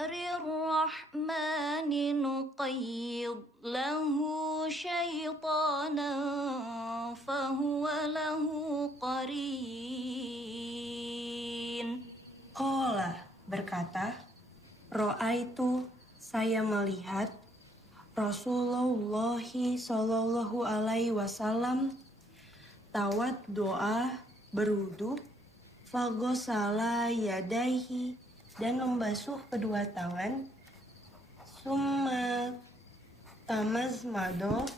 الرحمن نقيض له شيطانا فهو له قرين. Qala berkata, Ro'aitu saya melihat Rasulullah Shallallahu Alaihi Wasallam tawat doa berwudu, fagosala yadaihi dan membasuh kedua tangan, summa tamazmado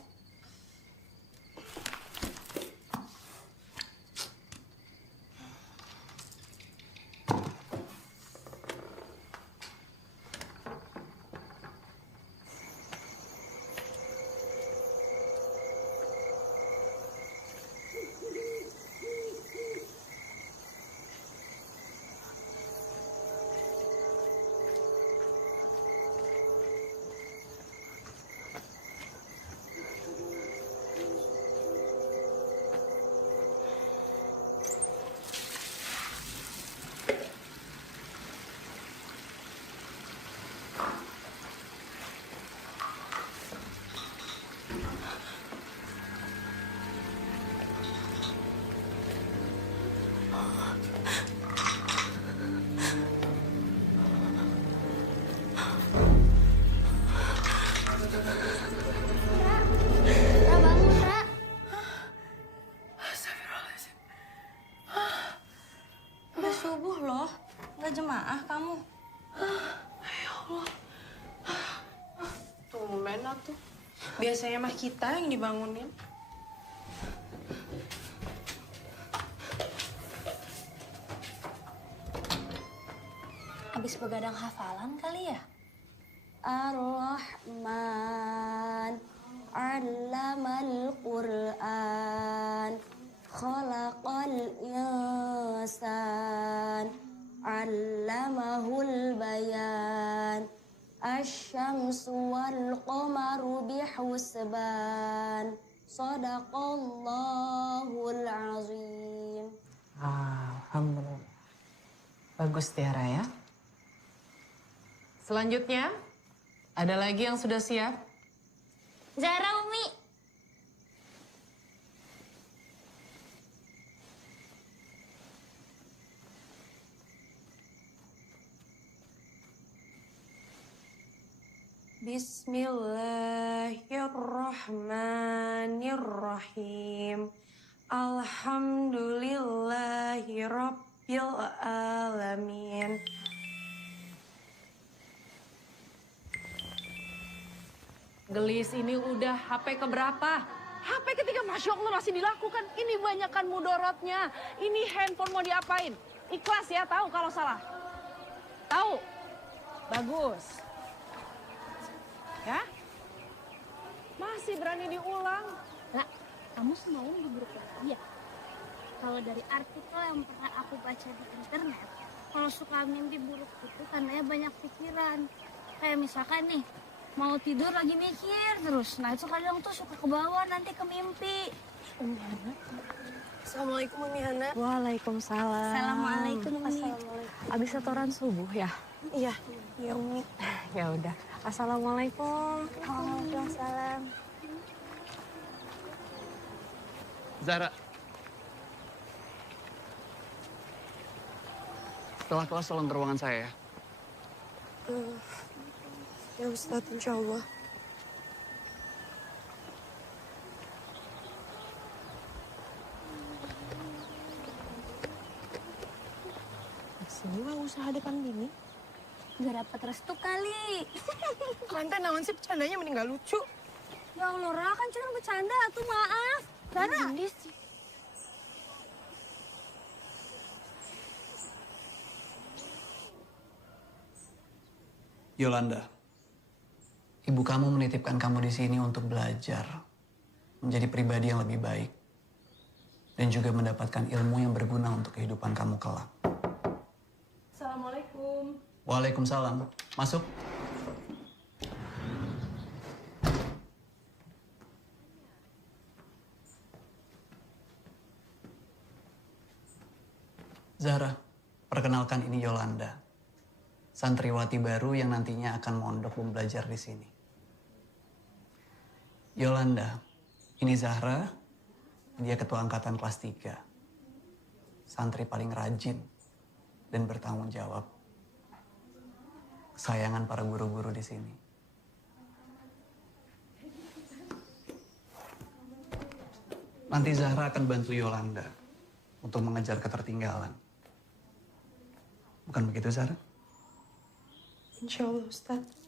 Ra bangun, Ra. Astagfirullahaladzim. Udah subuh loh, nggak jemaah kamu. Ya Allah. Tumben tuh. Biasanya mah kita yang dibangunin. Habis begadang hafalan kali ya? Ar-Rahman, 'allamal Qur'an, khalaqal insan, 'allamahul bayan, asy-syamsu wal qamaru bihusban, shadaqallahul azim. Alhamdulillah. Bagus Tiara ya. Selanjutnya, ada lagi yang sudah siap? Zara, Umi. Bismillahirrahmanirrahim. Alhamdulillahi rabbil alamin. Gelis ini udah HP keberapa? HP ketiga, Masya Allah masih dilakukan. Ini banyakkan mudorotnya. Ini handphone mau diapain? Ikhlas ya, tahu kalau salah. Tahu? Bagus. Ya? Masih berani diulang. Ra, kamu semalam di grup lagi ya? Kalau dari artikel yang pernah aku baca di internet, kalau suka mimpi buruk itu tandanya banyak pikiran. Kayak misalkan nih, mau tidur lagi mikir terus. Nah itu kadang tuh suka ke bawah nanti ke mimpi. Umi Hana. Assalamualaikum Umi Hana. Waalaikumsalam. Assalamualaikum Umi. Abis setoran subuh ya? Iya, iya Umi. Ya udah. Assalamualaikum. Waalaikumsalam. Zara. Setelah kelas tolong ke ruangan saya ya. Ya Ustadz, insya Allah. Sini mah usaha depan bini. Gak dapat restu kali. Lantai naon sih bercandanya mending gak lucu. Ya Allah, Ra, kan cuma bercanda tuh, maaf. Zara. Yolanda, ibu kamu menitipkan kamu di sini untuk belajar, menjadi pribadi yang lebih baik, dan juga mendapatkan ilmu yang berguna untuk kehidupan kamu kelak. Assalamualaikum. Waalaikumsalam. Masuk. Zahra, perkenalkan ini Yolanda. santriwati baru yang nantinya akan mondok dan belajar di sini. Yolanda, ini Zahra, dia ketua angkatan kelas 3. Santri paling rajin dan bertanggung jawab. Kesayangan para guru-guru di sini. Nanti Zahra akan bantu Yolanda untuk mengejar ketertinggalan. Bukan begitu, Zahra? Insya Allah, Ustadz.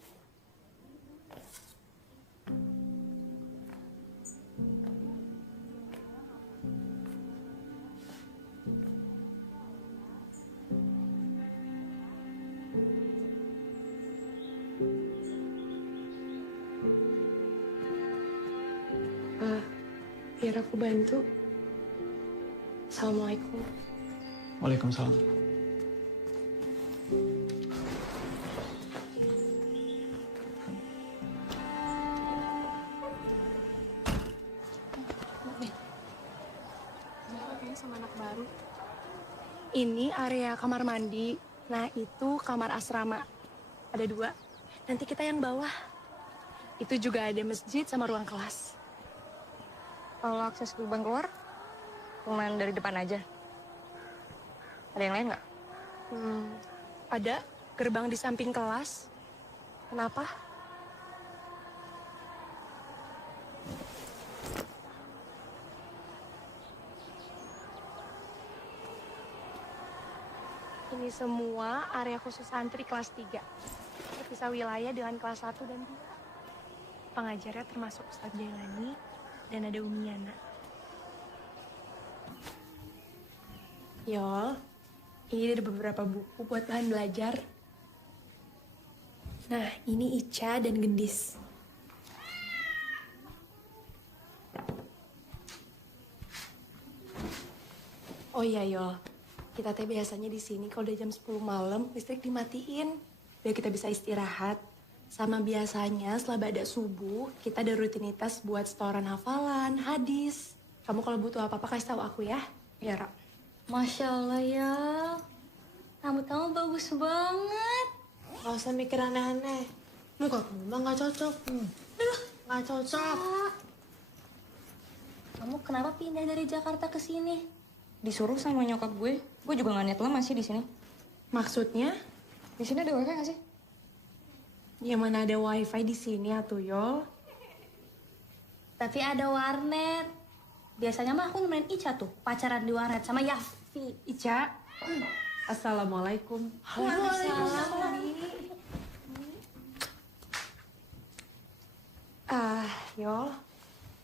Biar aku bantu. Assalamualaikum. Waalaikumsalam. Sama anak baru. Ini area kamar mandi. Nah, itu kamar asrama. Ada 2. Nanti kita yang bawah. Itu juga ada masjid sama ruang kelas. Kalau akses gerbang keluar, cuman dari depan aja. Ada yang lain nggak? Ada gerbang di samping kelas. Kenapa? Ini semua area khusus santri kelas 3. Terpisah wilayah dengan kelas 1 dan 2. Pengajarnya termasuk Ustadz Jailani dan ada Umi Yana. Yol, ini ada beberapa buku buat bahan belajar. Nah, ini Ica dan Gendis. Oh iya, Yol. Kita teh biasanya di sini kalau udah jam 10 malam listrik dimatiin biar kita bisa istirahat. Sama biasanya setelah ba'da subuh kita ada rutinitas buat setoran hafalan, hadis. Kamu kalau butuh apa-apa kasih tahu aku ya. Iya, Ra. Masya Allah ya. Rambut kamu bagus banget. Gak usah mikir aneh-aneh. Muka kamu mah gak cocok. Gak cocok. Kamu kenapa pindah dari Jakarta ke sini? Disuruh sama nyokap gue. Gue juga nggak niat lama sih di sini. Maksudnya? Di sini ada wifi nggak sih? Ya mana ada wifi di sini atuh, Yol. Tapi ada warnet. Biasanya mah aku nemenin Ica tuh, pacaran di warnet sama Yafi. Ica. Assalamualaikum. Waalaikumsalam. Yol.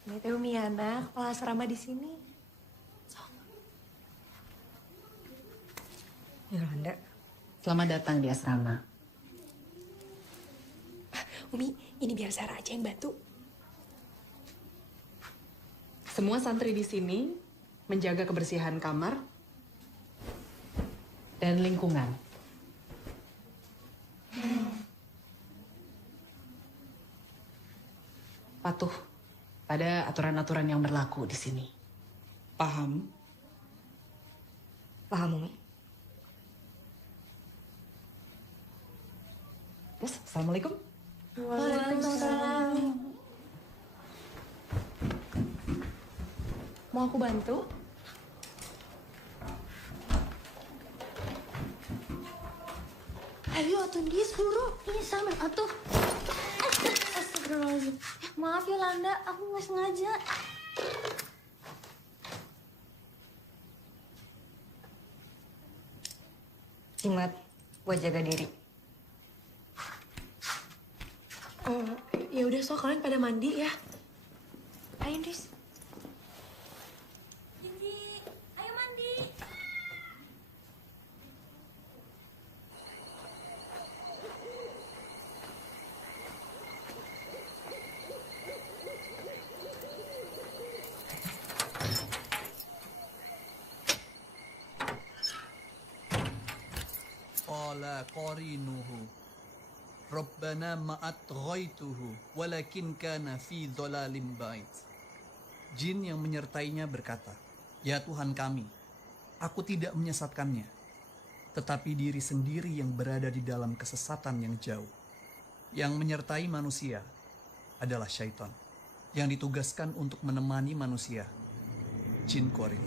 Ini teh Umi Yana, kepala asrama di sini. Yolanda. Selamat datang di asrama. Umi, ini biar Sarah aja yang bantu. Semua santri di sini menjaga kebersihan kamar Dan lingkungan. Patuh pada aturan-aturan yang berlaku di sini. paham. Paham, Umi? Terus, Assalamualaikum. Waalaikumsalam. Mau aku bantu? Ayo atuh Gis, buru. Ini sama atuh. Astagfirullahaladzim. Maaf Yolanda, aku nggak sengaja. Ingat, buat jaga diri. Ya udah, so kalian pada mandi ya. Ayo, Dis. Didi, ayo mandi. Qala qarinuhu Rabbana ma'atghaituhu walakin kana fi dhalalim ba'id. Jin yang menyertainya berkata, "Ya Tuhan kami, aku tidak menyesatkannya. tetapi diri sendiri yang berada di dalam kesesatan yang jauh. Yang menyertai manusia adalah syaitan, yang ditugaskan untuk menemani manusia, jin korin.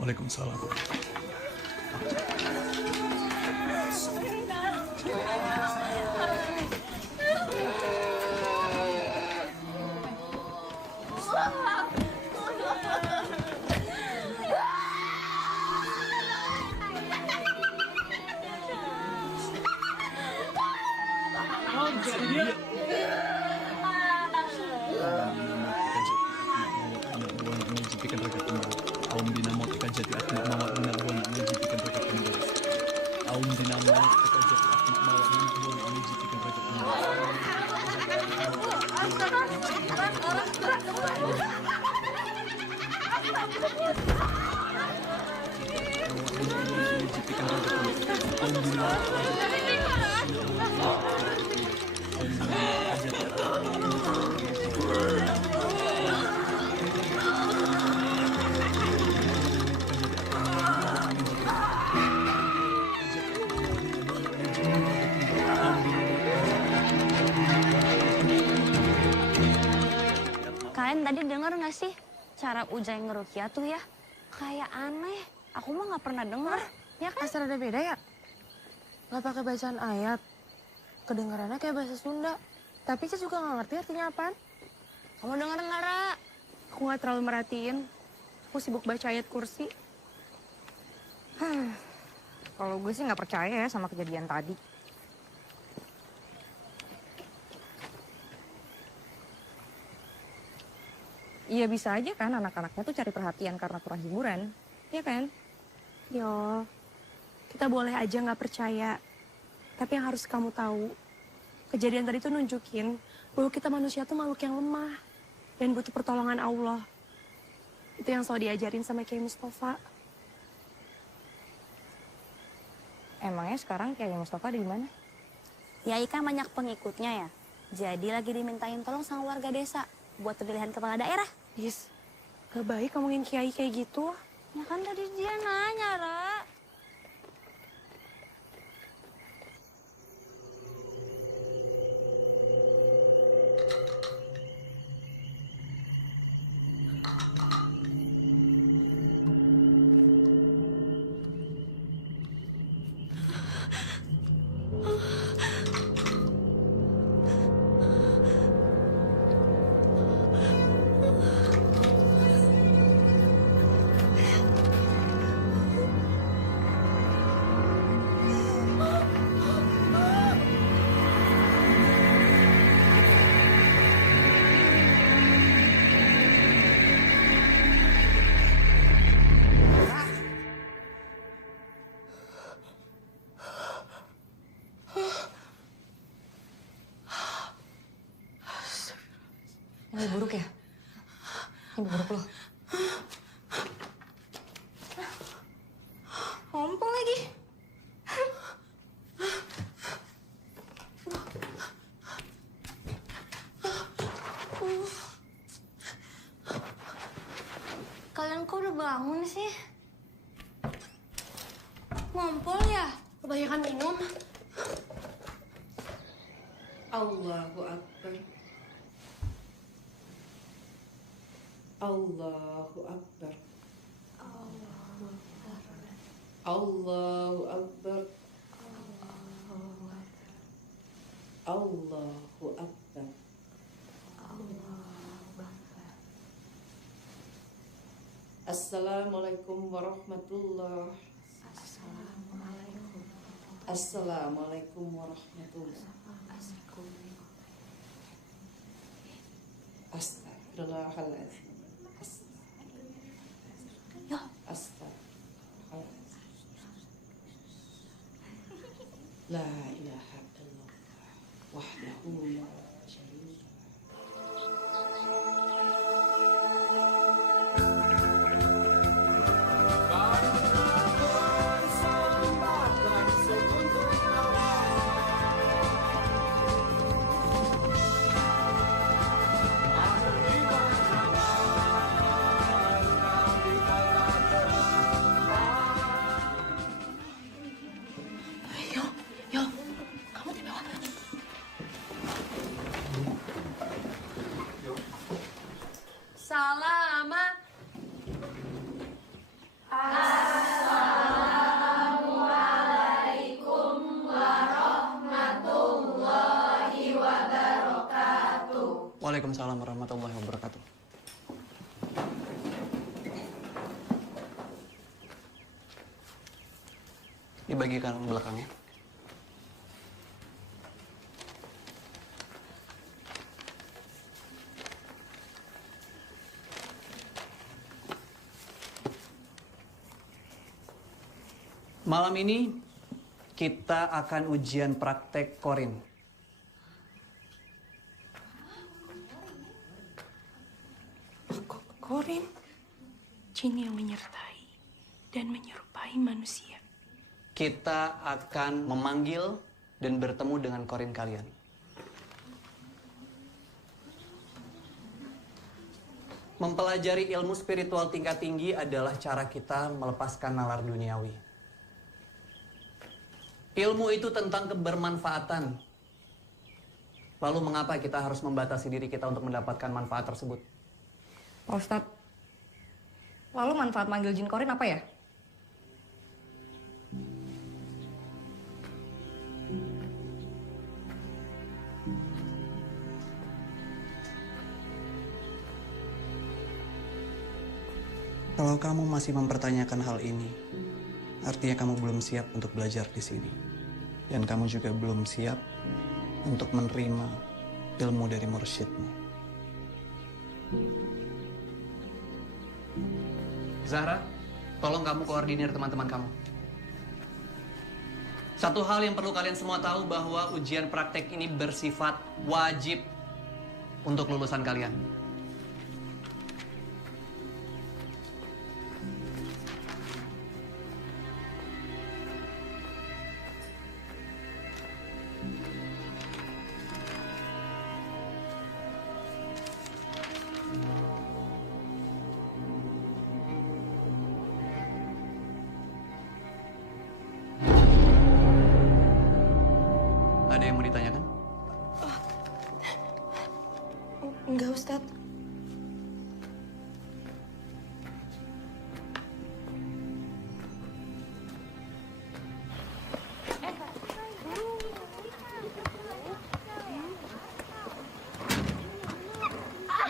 Waalaikumsalam. Aum dinamo tika jati atma mawat minat buana menjipikan rakyat penggaris. Aum dinamo tika jati atma mawat minat buana menjipikan rakyat Kalian tadi denger nggak sih cara Ujay ngerukia tuh ya? Kayak aneh. Aku mah nggak pernah denger. Ya kan? Asal ada beda ya? Nggak pakai bacaan ayat. Kedengarannya kayak bahasa Sunda. Tapi saya juga nggak ngerti artinya apaan. Kamu denger nggak, Ra? Aku nggak terlalu merhatiin. Aku sibuk baca ayat kursi. Kalau gue sih nggak percaya ya sama kejadian tadi. Iya bisa aja kan anak-anaknya tuh cari perhatian karena kurang hiburan. Iya kan? Yo, kita boleh aja nggak percaya. Tapi yang harus kamu tahu, kejadian tadi tuh nunjukin bahwa kita manusia tuh makhluk yang lemah dan butuh pertolongan Allah. Itu yang selalu diajarin sama Kiai Mustafa. Emangnya sekarang Kiai Mustafa di mana? Kiai kan banyak pengikutnya ya. Jadi lagi dimintain tolong sama warga desa buat pemilihan kepala daerah. Yes, gak baik ngomongin Kiai kayak gitu. Ya kan tadi dia nanya, Ra. Ini buruk ya? Ini buruk loh. Ngompol lagi. Kalian kok udah bangun sih? Ngompol ya? Kebanyakan minum. Allahu Akbar. Allahu Akbar. Allahu Akbar. Allahu Akbar. Assalamualaikum warahmatullahi. Assalamualaikum warahmatullahi. Astagfirullahaladzim. Astagfirullahaladzim. La ilaha illallah wahdahu la syarika lah. Waalaikumsalam warahmatullahi wabarakatuh. Di bagian belakangnya. Malam ini kita akan ujian praktek korin. Korin, jin yang menyertai dan menyerupai manusia. Kita akan memanggil dan bertemu dengan korin kalian. Mempelajari ilmu spiritual tingkat tinggi adalah cara kita melepaskan nalar duniawi. Ilmu itu tentang kebermanfaatan. Lalu mengapa kita harus membatasi diri kita untuk mendapatkan manfaat tersebut? Pak Ustadz, lalu manfaat manggil jin korin apa ya? Kalau kamu masih mempertanyakan hal ini, artinya kamu belum siap untuk belajar di sini. Dan kamu juga belum siap untuk menerima ilmu dari mursyidmu. Zahra, tolong kamu koordinir teman-teman kamu. Satu hal yang perlu kalian semua tahu bahwa ujian praktek ini bersifat wajib untuk lulusan kalian. Ada yang mau ditanyakan? Enggak, Ustadz.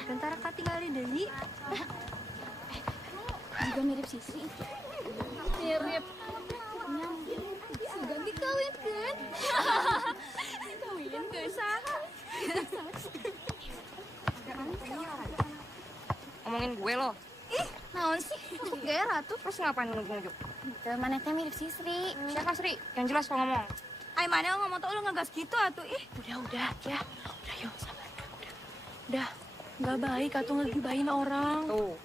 Bentar Kak tinggalin Dewi. Juga mirip Sisi. Mirip. Sudah dikawin kan? Kawin gak sah. Ngomongin gue loh. Ih, naon sih? Gaya ratu. Terus ngapain nunjuk-nunjuk? Mana teh mirip si Sri. Siapa Sri? Yang jelas kalau ngomong. Ay mana ngomong tuh lu ngegas gitu atuh ih. Udah, ya. Udah, yuk, sabar. Udah. Nggak baik, atuh ngegibahin orang. Tuh.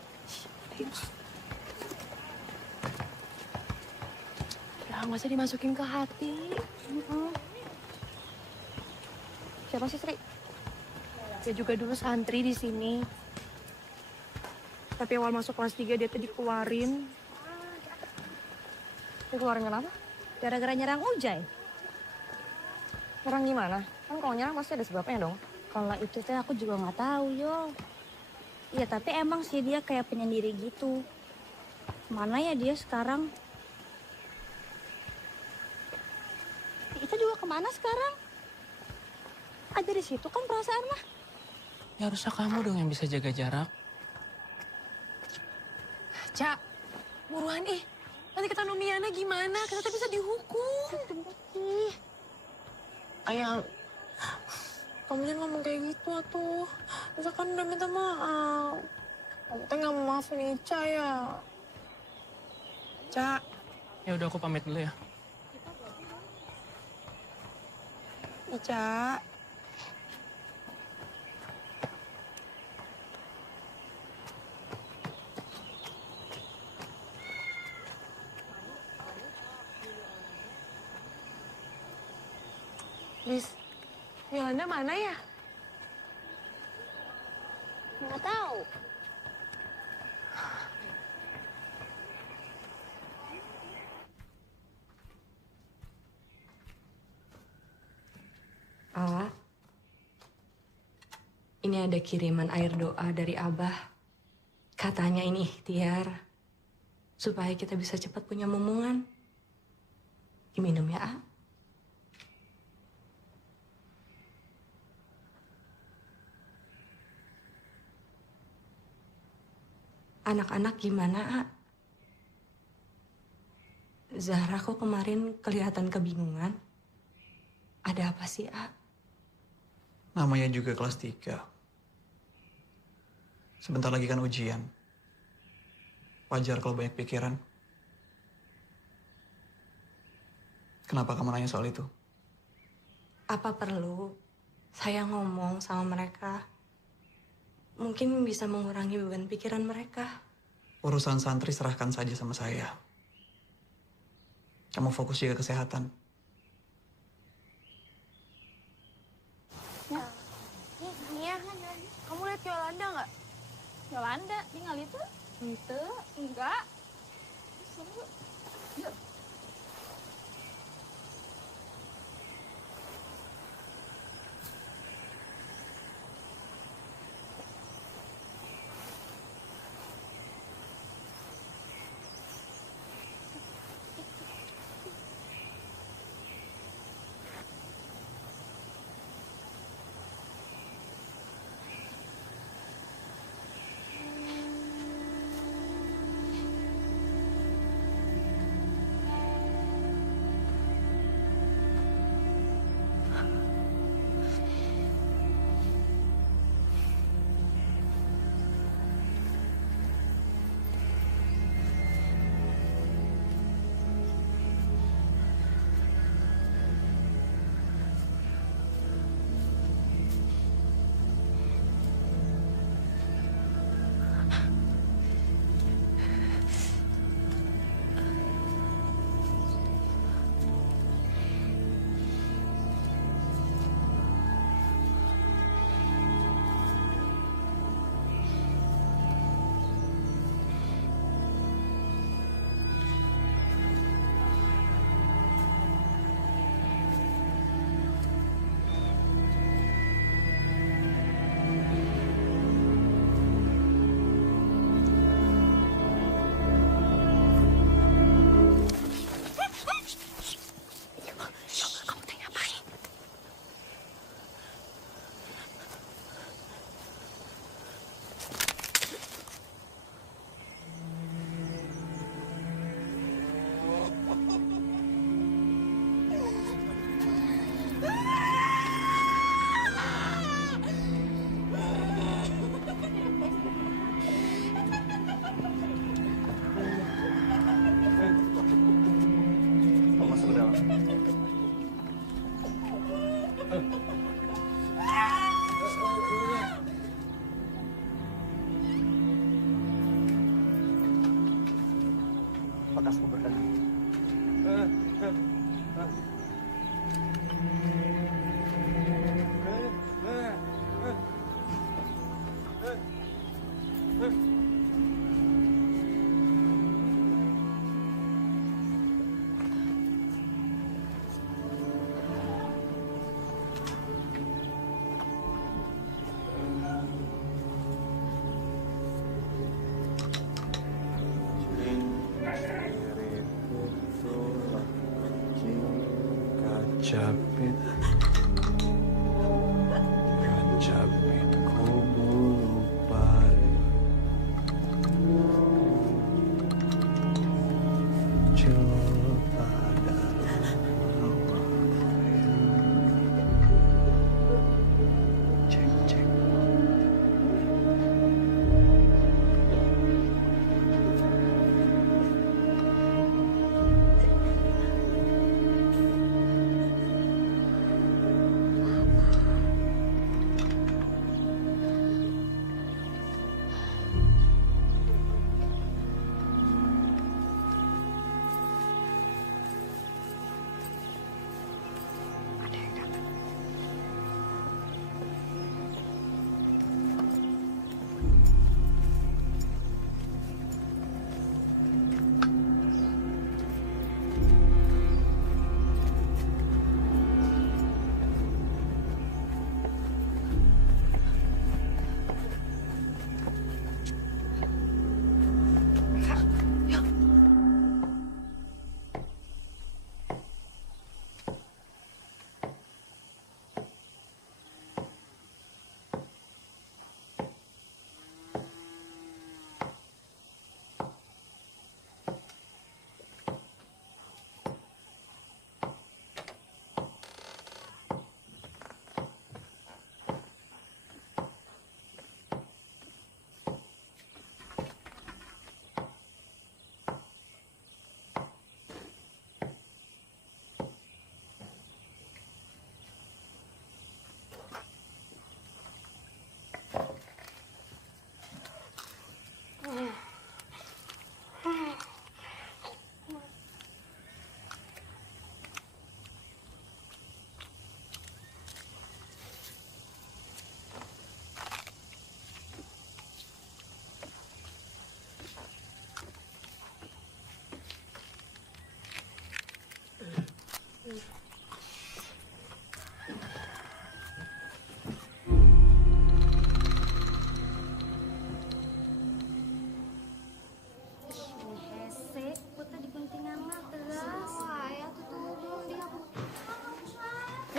Udah, nggak usah dimasukin ke hati. Siapa sih Sri? Dia juga dulu santri di sini. Tapi awal masuk kelas 3 dia tuh dikeluarin. Dikeluarin kenapa? Gara-gara nyerang Ujay. Orang gimana? Kan kalau nyerang pasti ada sebabnya dong. Kalau itu teh aku juga nggak tahu yo. Iya tapi emang sih dia kayak penyendiri gitu. Mana ya dia sekarang? Kita juga kemana sekarang? Ada di situ kan perasaan mah. Ya harusnya kamu dong yang bisa jaga jarak. Cak, buruan ih. Nanti kata Nomiana gimana? Kita tuh bisa dihukum. Ayang, kamu jangan ngomong kayak gitu atuh. Masa kan udah minta maaf. Kamu tuh nggak mau maafin Ica ya. Cak. Ya udah aku pamit dulu ya. Ica. Lis, Yolanda mana ya? Nggak tahu. Ala, ini ada kiriman air doa dari Abah. Katanya ini ikhtiar, supaya kita bisa cepat punya momongan. Diminum ya, A. Anak-anak gimana, A? Zahra kok kemarin kelihatan kebingungan? Ada apa sih, A? Namanya juga kelas 3. Sebentar lagi kan ujian. Wajar kalau banyak pikiran. Kenapa kamu nanya soal itu? Apa perlu saya ngomong sama mereka? Mungkin bisa mengurangi beban pikiran mereka. Urusan santri serahkan saja sama saya. Kamu fokus jaga kesehatan. Nia, kamu lihat Yolanda nggak? Yolanda tinggal itu? Enggak. Seru. Yuk. Bekas bubur dan capit, capit kubu pare, coba dalam cek cek.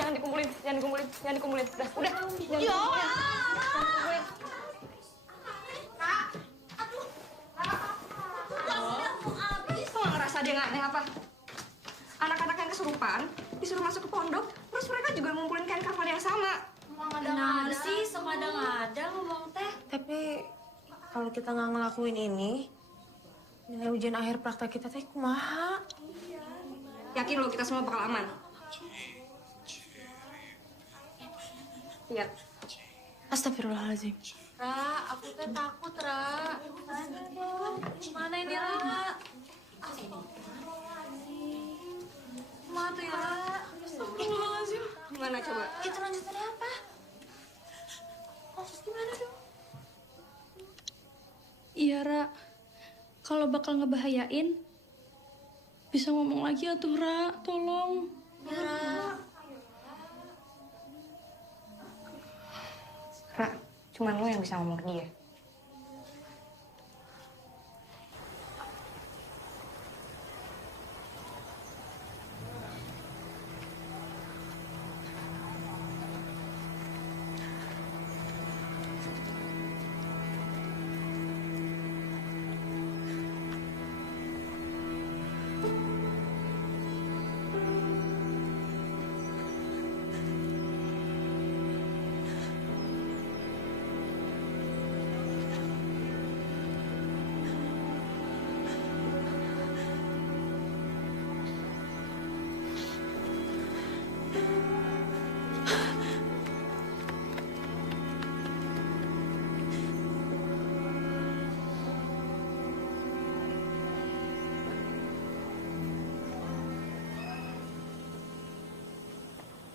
jangan dikumpulin. Udah, jangan dikumpulin. Kok nggak ngerasa dia nggak aneh apa? Anak-anak yang kesurupan disuruh masuk ke pondok, terus mereka juga ngumpulin kain kafan yang sama. Benar sih, semada-ngada ngomong teh. Tapi kalau kita nggak ngelakuin ini, nilai ujian akhir praktek kita teh kumaha? Yakin lo kita semua bakal aman? Lihat. Astagfirullahaladzim. Ra, aku teh takut, Ra. Mana ini, Ra? Mana tuh ya, Ra? Astagfirullahaladzim. Gimana coba? Itu lanjutannya apa? Terus gimana dong? Iya, Ra. Kalau bakal ngebahayain, bisa ngomong lagi ya tuh, Ra. Tolong. Ya, Ra. Ra, cuman lo yang bisa ngomong ke dia.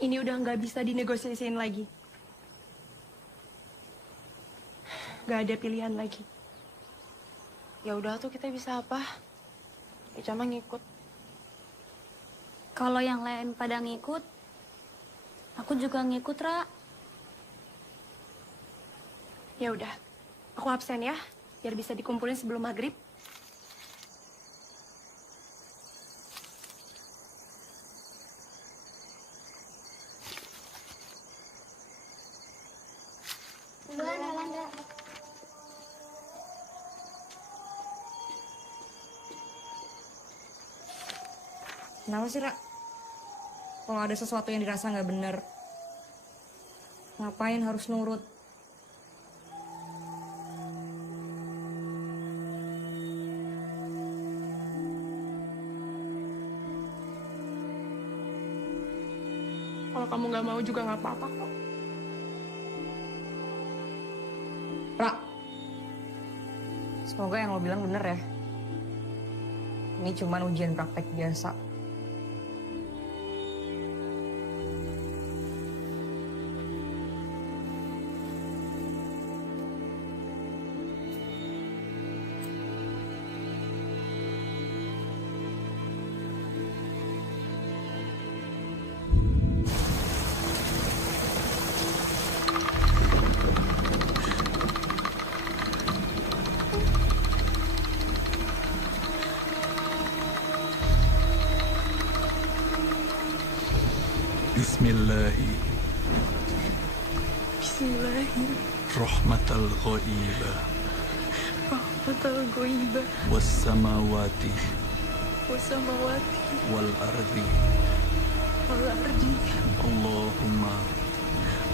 Ini udah nggak bisa dinegosiasiin lagi. Gak ada pilihan lagi. Ya udah tuh kita bisa apa? Ica mah ngikut. Kalau yang lain pada ngikut, aku juga ngikut, Ra. Ya udah, aku absen ya, biar bisa dikumpulin sebelum maghrib. Kenapa sih, Ra? Kalau ada sesuatu yang dirasa nggak bener, ngapain harus nurut? Kalau kamu nggak mau juga nggak apa-apa kok. Ra, semoga yang lo bilang bener ya. Ini cuma ujian praktek biasa. Bismillahi Bismillahi rahmatal ghaibah rahmatal ghaibah wassamawati wasamawati wal ardi wal ardi. Allahumma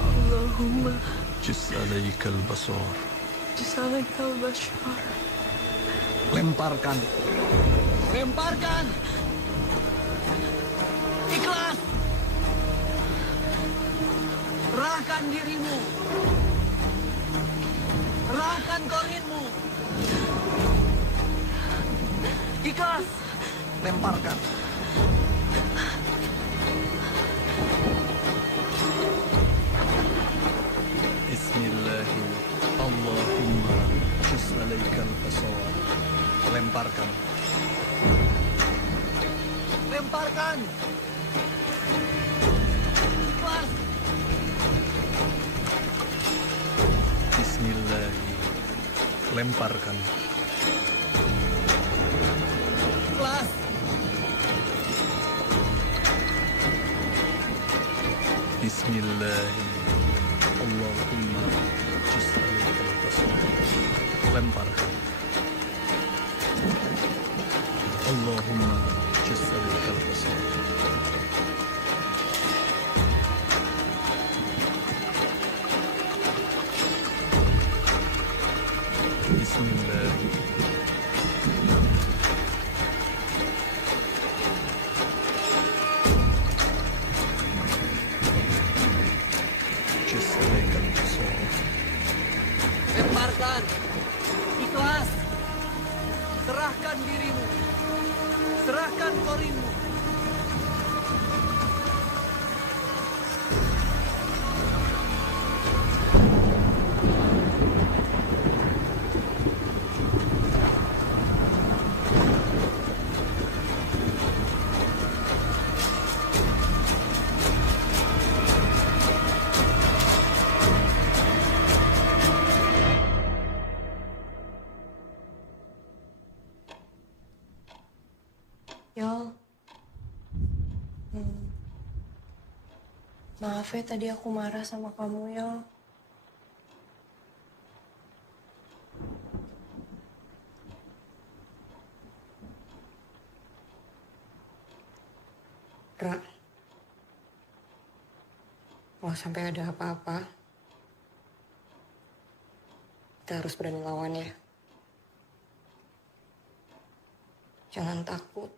Allahumma juz alaikal basar. jisalaikal bashar. Lemparkan. Lemparkan. Ikhlas. Serahkan dirimu. Serahkan korinmu. Ikhlas. Lemparkan. Bismillahi Allahumma juz alaikal basar. Lemparkan. Lemparkan. Ikhlas. Bismillahi lemparkan. Ikhlas. Bismillahi. Allahumma juz alaikal basar. Lemparkan. Allahumma juz alaikal basar. Bismillahi. Juz alaikal basar. Lemparkan. Ikhlas. Serahkan dirimu. Serahkan korinmu. Yol. Maaf ya tadi aku marah sama kamu, Yol. Ra, kalau sampai ada apa-apa, kita harus berani lawan ya. Jangan takut.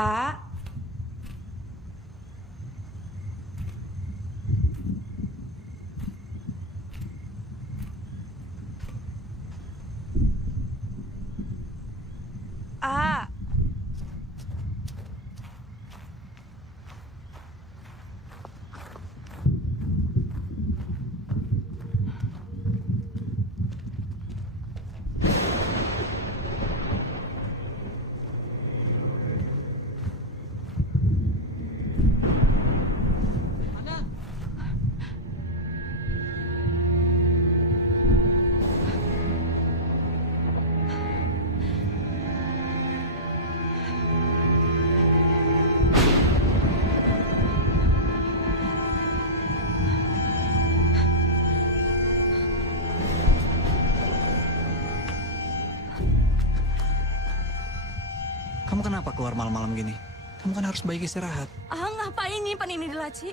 A. A. Kamu kenapa keluar malam-malam gini? Kamu kan harus baik istirahat. Ngapain nyimpan ini di laci?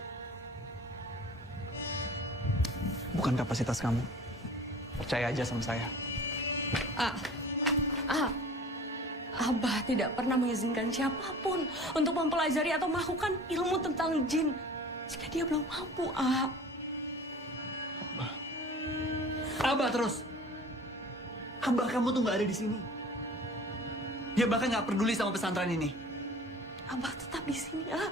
Bukan kapasitas kamu. Percaya aja sama saya. tidak pernah mengizinkan siapapun untuk mempelajari atau melakukan ilmu tentang jin jika dia belum mampu, A. Abah terus. Abah kamu tuh nggak ada di sini. Dia bahkan nggak peduli sama pesantren ini. Abah tetap di sini, A.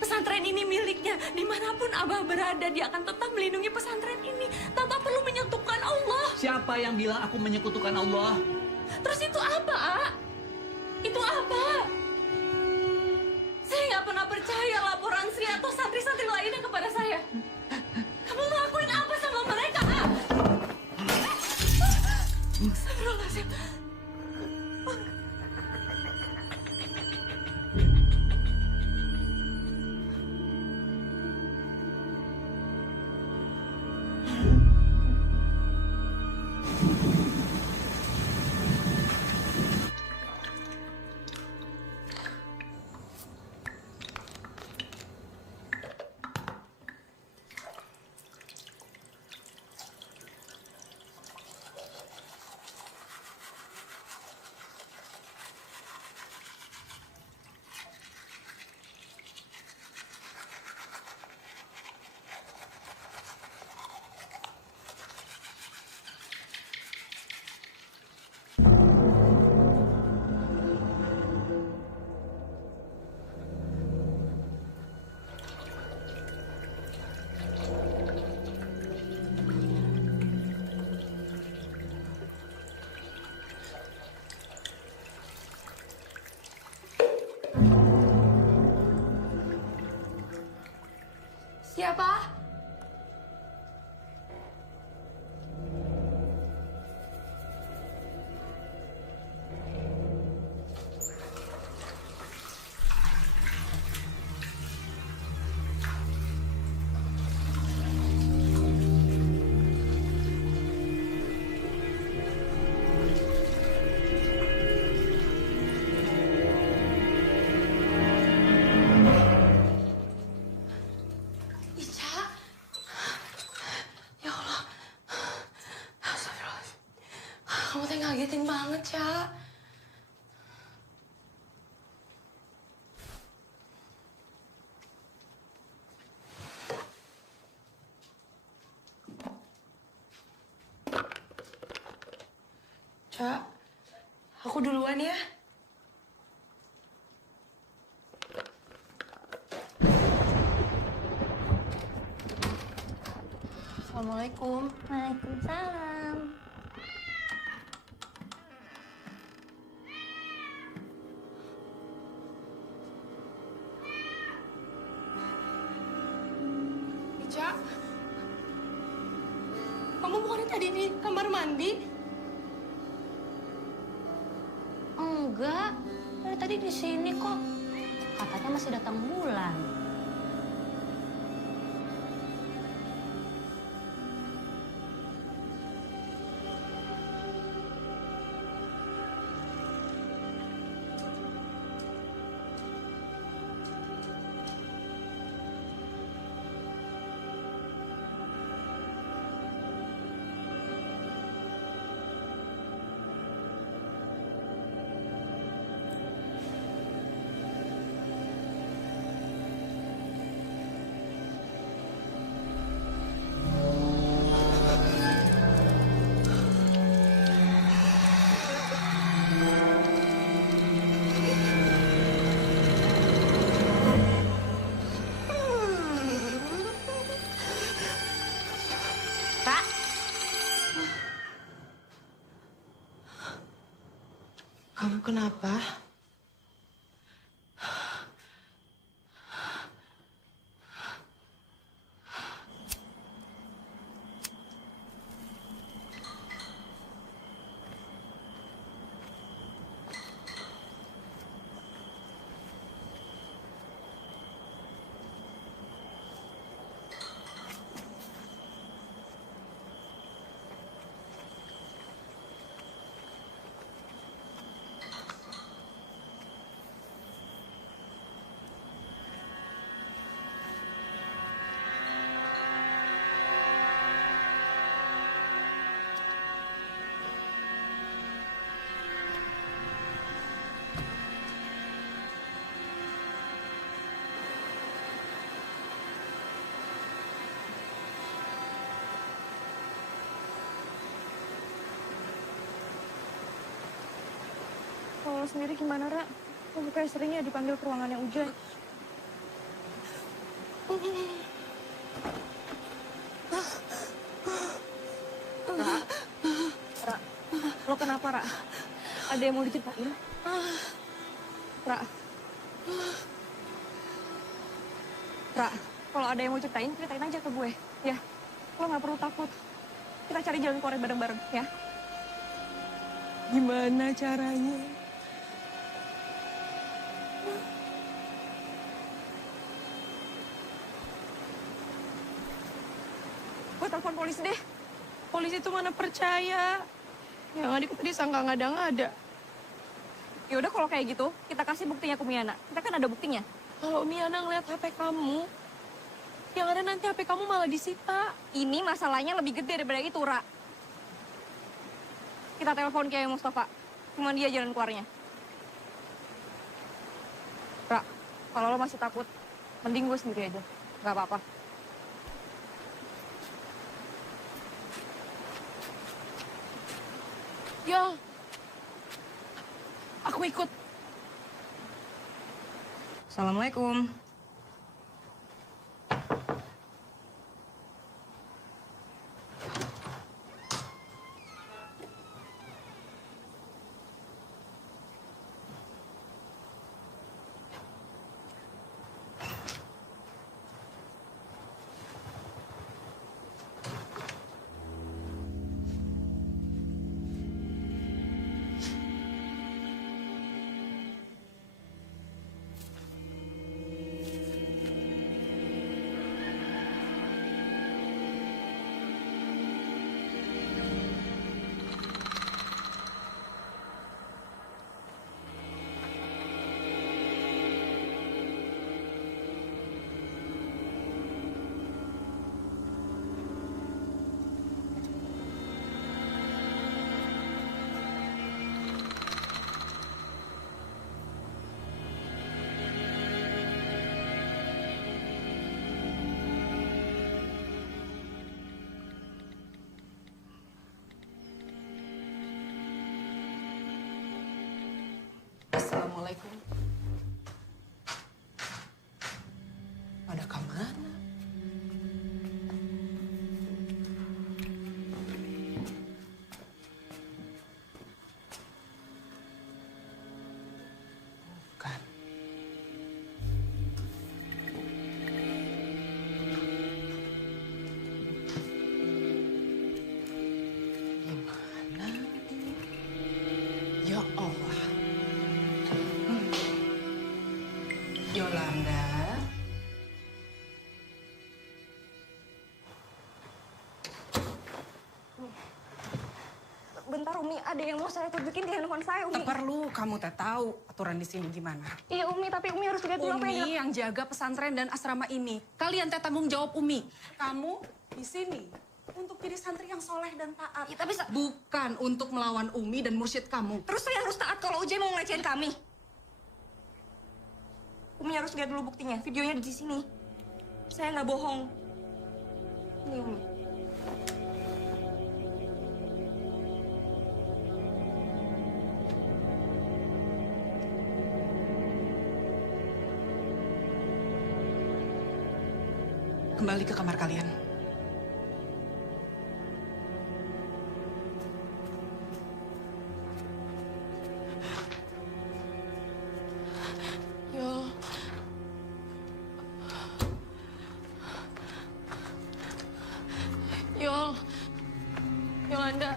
Pesantren ini miliknya. Dimanapun Abah berada, dia akan tetap melindungi pesantren ini tanpa perlu menyekutukan Allah. Siapa yang bilang aku menyekutukan Allah? Terus itu apa, A? Itu apa? Saya nggak pernah percaya laporan Sri atau santri-santri lainnya kepada saya. Kamu ngelakuin apa sama mereka, A? Astagfirullahaladzim. Siapa? Ica. Ya Allah. Astagfirullahaladzim. Kamu teh ngagetin banget, Ca. Ca, aku duluan ya. Assalamualaikum. Waalaikumsalam. Ica, kamu bukannya tadi di kamar mandi? Enggak, dari tadi di sini kok. Katanya masih datang bulan. Kak, Kamu kenapa? sendiri gimana, Ra? Kamu kayak sering ya dipanggil ke ruangannya Ujan. Ra, lo kenapa, Ra? Ada yang mau diceritain? Ra. Ra, kalau ada yang mau ceritain aja ke gue, ya. Lo nggak perlu takut. Kita cari jalan keluar bareng-bareng, ya. Gimana caranya? Gue telepon polisi deh. Polisi tuh mana percaya. Yang adik tadi sangka ngada-ngada. Ya udah kalau kayak gitu, kita kasih buktinya ke Miana. Kita kan ada buktinya. Kalau Miana ngeliat HP kamu, yang ada nanti HP kamu malah disita. Ini masalahnya lebih gede daripada itu, Ra. Kita telepon Kiai Mustafa. Cuma dia jalan keluarnya. Ra, kalau lo masih takut, mending gue sendiri aja. Gak apa-apa. Ya, aku ikut. Assalamualaikum. Assalamualaikum. Pada kemana? Bukan. Gimana? Ya Allah. Yolanda. Bentar, Umi. Ada yang mau saya tunjukin di handphone saya, Umi. Tak perlu kamu tak tahu aturan di sini gimana. Iya, Umi. Tapi Umi harus lihat dulu apa Umi yang jaga pesantren dan asrama ini. Kalian teh tanggung jawab Umi. Kamu di sini untuk jadi santri yang soleh dan taat. Ya, tapi bukan untuk melawan Umi dan mursyid kamu. terus saya harus taat kalau Ujai mau ngelecehin kami. Umi harus lihat dulu buktinya. Videonya di sini. Saya nggak bohong. Ini, Umi. Kembali ke kamar kalian. Yol. Yol. Yolanda.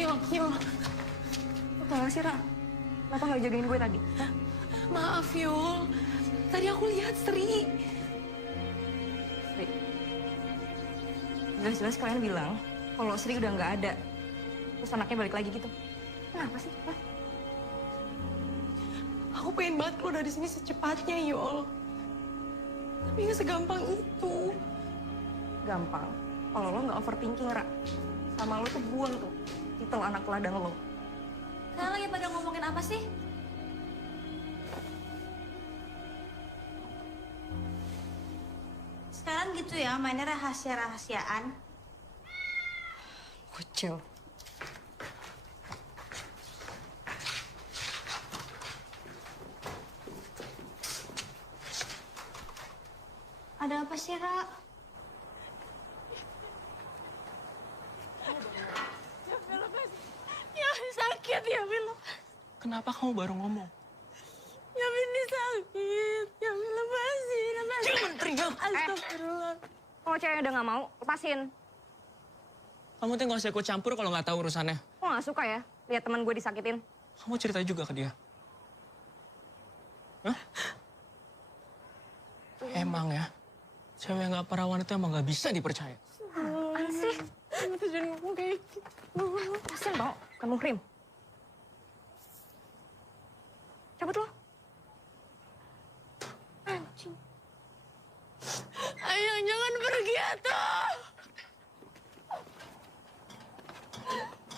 Yol. Kenapa sih, Ra? Kenapa nggak jagain gue tadi? Hah? Maaf, Yol. Tadi aku lihat Sri. Sri. Jelas-jelas kalian bilang kalau Sri udah nggak ada. Terus anaknya balik lagi gitu. Kenapa sih? Hah? Aku pengen banget keluar dari sini secepatnya, Yol. Tapi nggak segampang itu. Gampang. Kalau lo nggak overthinking, Ra. Sama lo tuh buang tuh. Titel anak ladang lo. Kalian lagi pada ngomongin apa sih? Sekarang gitu ya, mainnya rahasia-rahasiaan. Kocel. Ada apa sih, Ra? Ya sakit ya Mil. Kenapa kamu baru ngomong? Ya ini sakit. Ya Mil lepasin. Jangan teriak. Astagfirullah. Kalau ceweknya udah nggak mau, lepasin. Kamu tuh nggak usah ikut campur kalau nggak tahu urusannya. Kok nggak suka ya lihat teman gue disakitin? Kamu cerita juga ke dia. Hah? Emang ya, cewek yang nggak perawan itu emang nggak bisa dipercaya. Apaan sih? Kamu tuh jangan ngomong kayak gitu. Lepasin tau, kan muhrim. Cabut lo. Anjing. Ayang jangan pergi atuh.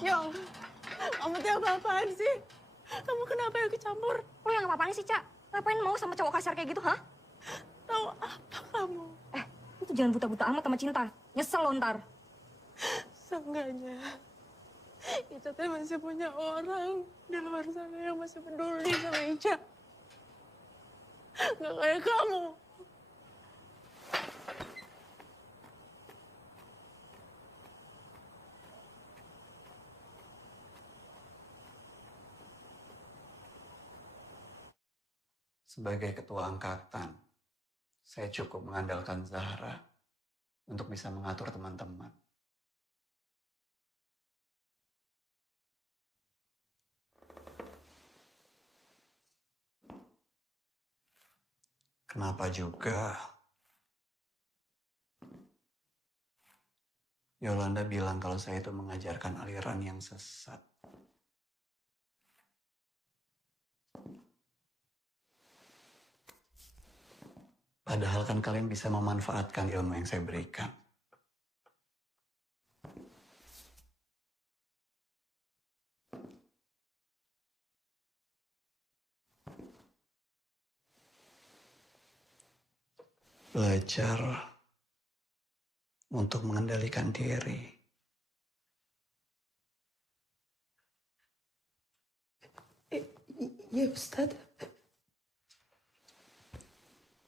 Yang, kamu tuh apa-apaan sih? Kamu kenapa yang kecampur? Lo yang apa-apaan sih, Cak? Ngapain mau sama cowok kasar kayak gitu, hah? Tahu apa kamu? Lu tuh jangan buta-buta amat sama cinta. Nyesel lo ntar. Seenggaknya, Ica teh masih punya orang di luar sana yang masih peduli sama Ica. Gak kayak kamu. Sebagai ketua angkatan, saya cukup mengandalkan Zahra untuk bisa mengatur teman-teman. Kenapa juga Yolanda bilang kalau saya itu mengajarkan aliran yang sesat? Padahal kan kalian bisa memanfaatkan ilmu yang saya berikan. Belajar untuk mengendalikan diri. Iya, Ustadz.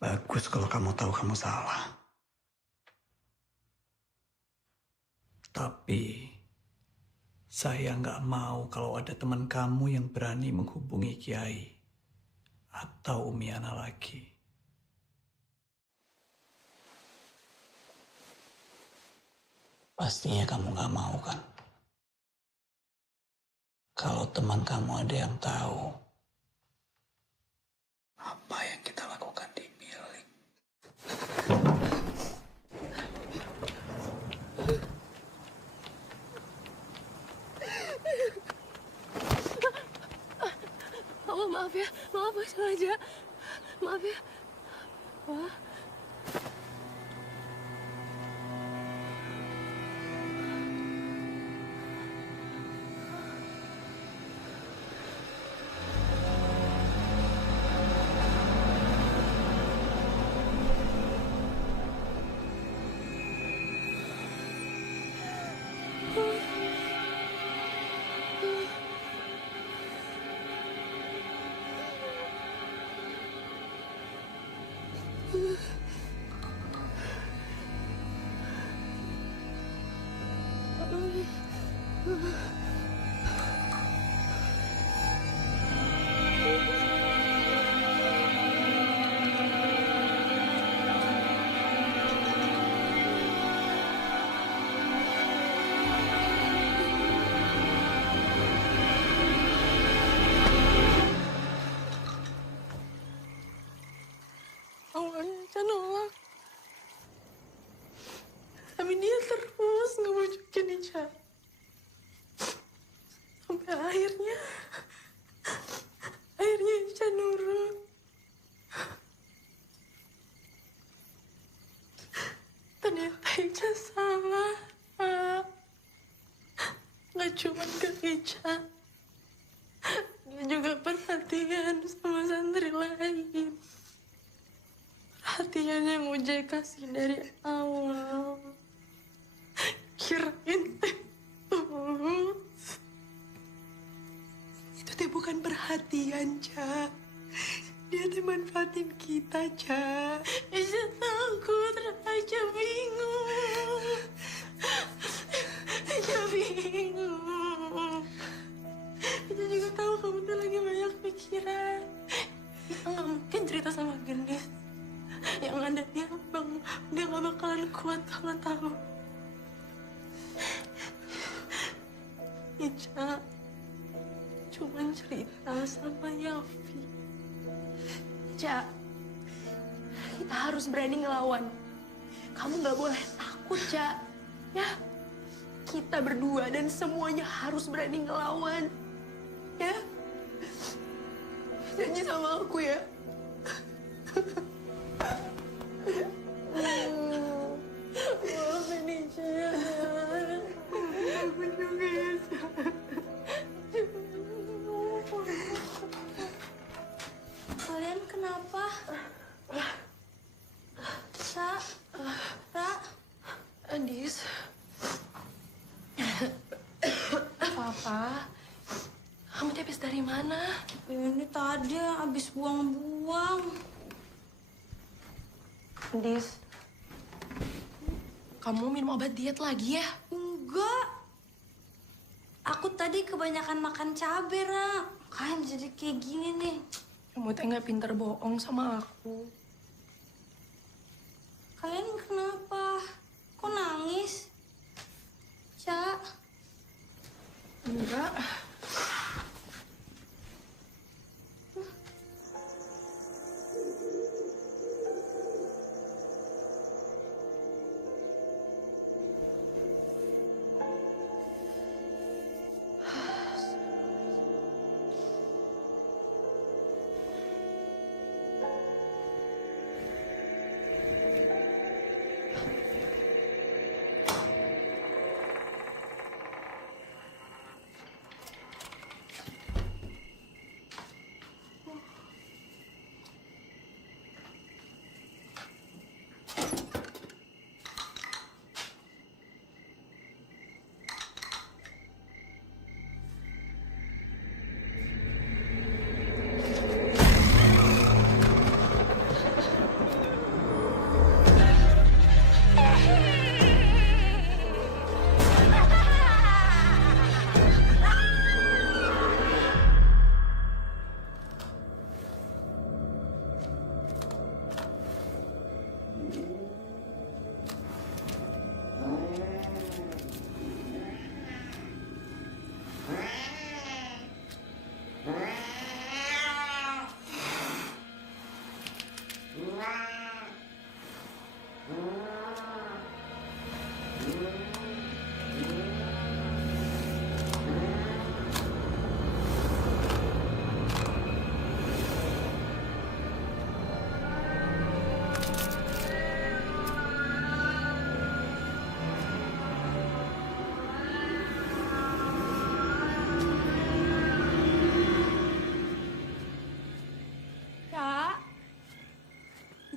Bagus kalau kamu tahu kamu salah. Tapi saya nggak mau kalau ada teman kamu yang berani menghubungi Kiai atau Umi Ana lagi. Pastinya kamu nggak mau kan? Kalau teman kamu ada yang tahu apa yang kita lakukan di milik. Oh, maaf ya, maaf gak sengaja. Maaf ya. Wah. Awalnya Ica nolak. Tapi dia terus ngebujukin Ica. Sampai akhirnya Ica nurut. Ternyata Ica salah, Pak. Gak cuma ke Ica. Dia juga perhatian sama santri lain. Perhatian yang Ujai kasih dari awal. Kirain tulus. Itu teh bukan perhatian, Ca. Dia teh manfaatin kita, Ca. Aja takut, Aja bingung. Aja bingung. Aja juga tahu kamu tuh lagi banyak pikiran. Kita nggak mungkin cerita sama Gendis. Yang ada dia nggak bakalan kuat kalau tahu. Ica cuman cerita sama Yafi. Ica, kita harus berani ngelawan. Kamu nggak boleh takut, Ca. Ya, kita berdua dan semuanya harus berani ngelawan. Ya, janji sama aku ya. Maafin Ica ya. Aku juga ya, Ca. Kalian kenapa? Sa, Ra, Andis. Papa, kamu habis dari mana? Ini tadi abis buang-buang. Andis, kamu minum obat diet lagi ya? enggak. Aku tadi kebanyakan makan cabai, Ra. Makanya jadi kayak gini nih. Kamu teh nggak pinter bohong sama aku. Kalian kenapa? Kok nangis? Ca, Enggak.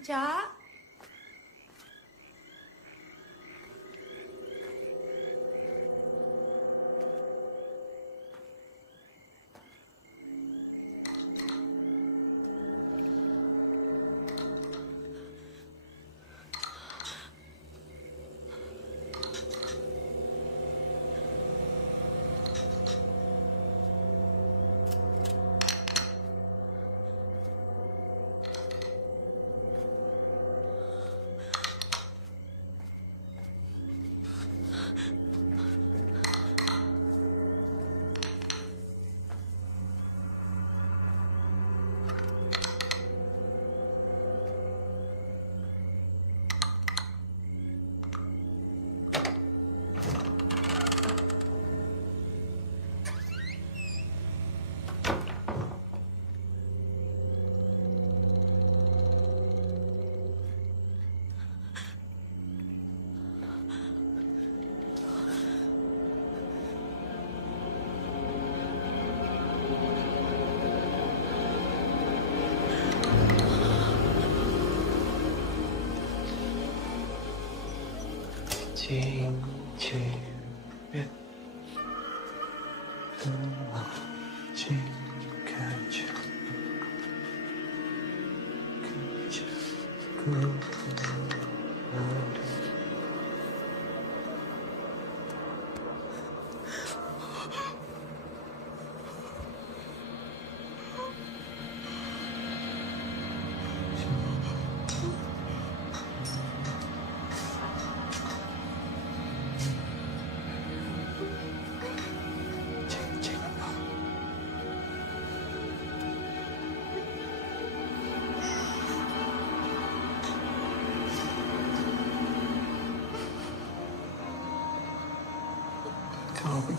Ca. Cing, cing, bet. Cing, kaca. Kaca.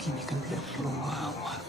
begini kan tidak perlu ngelawan.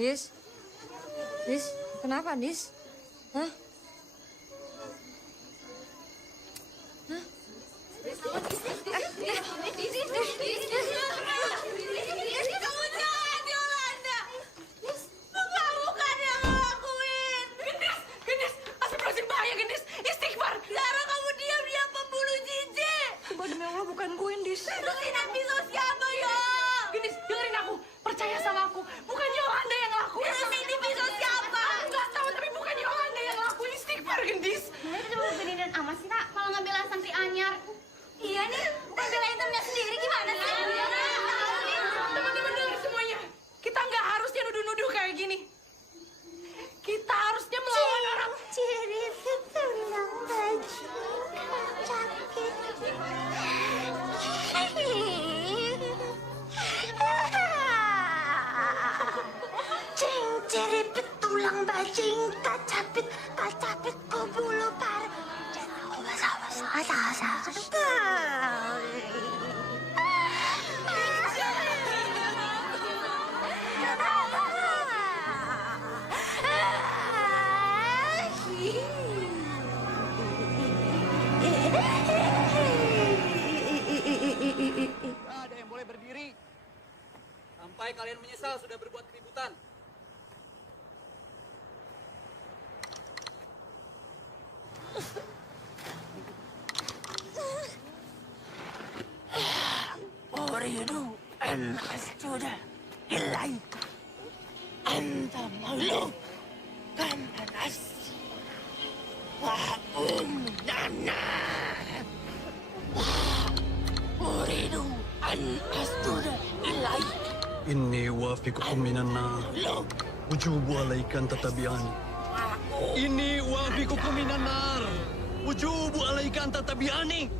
Nis? Nis? Kenapa, Nis? Hah? Hah? Kamu jahat, Yolanda. Bukan yang ngelakuin. Gendis, astagfirullahaladzim, bahaya Gendis. Istighfar. Sekarang kamu diam, dia pembunuh Cici. Sumpah demi Allah bukan gue, Dis. Terus ini pisau siapa, Yo? Gendis, dengerin aku. Percaya sama aku. Bukan Yolanda yang ngelakuin. Terus ini pisau siapa? Nggak tahu, tapi bukan Yolanda yang ngelakuin. Istighfar, Gendis. Mereka cuma beneran amat sih, Kak. Kalau ngambil santri anyar. Iya nih, bukan belain temennya sendiri gimana sih? Teman-teman dengar semuanya. Kita nggak harusnya nuduh-nuduh kayak gini. Kita harusnya melawan orang. Ciri tulang baju sakit. Ciri tulang bajing kacapit ku bulu par. Ada yang boleh berdiri sampai kalian menyesal sudah berbuat keributan. أريد أن أسجد إليك أنت مولود كما نفسي وأمنا أريد أن أسجد إليك إني وافقكم من النار وجوب عليك أن تتبعني إني وافقكم من النار وجوب عليك أن تتبعني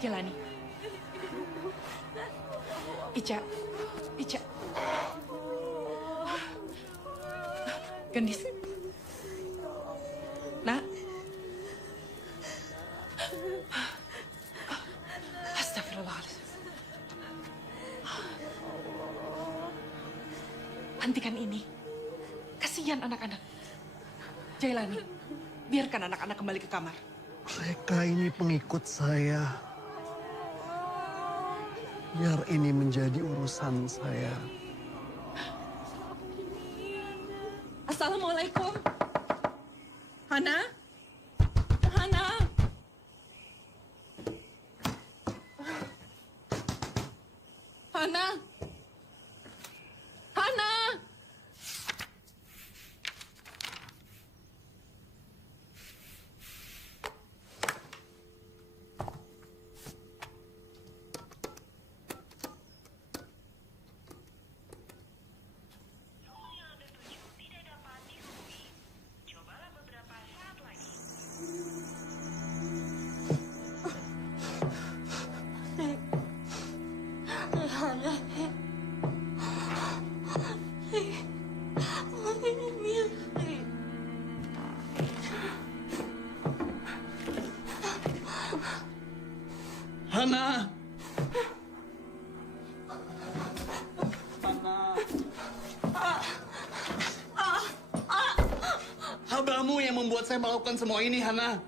Jalani. Ica. Gendis. Nak. Astagfirullahaladzim. Hentikan ini. Kasihan anak-anak. Jailani, biarkan anak-anak kembali ke kamar. Mereka ini pengikut saya. Biar ini menjadi urusan saya. Assalamualaikum. Hana? membuat saya melakukan semua ini, Hana?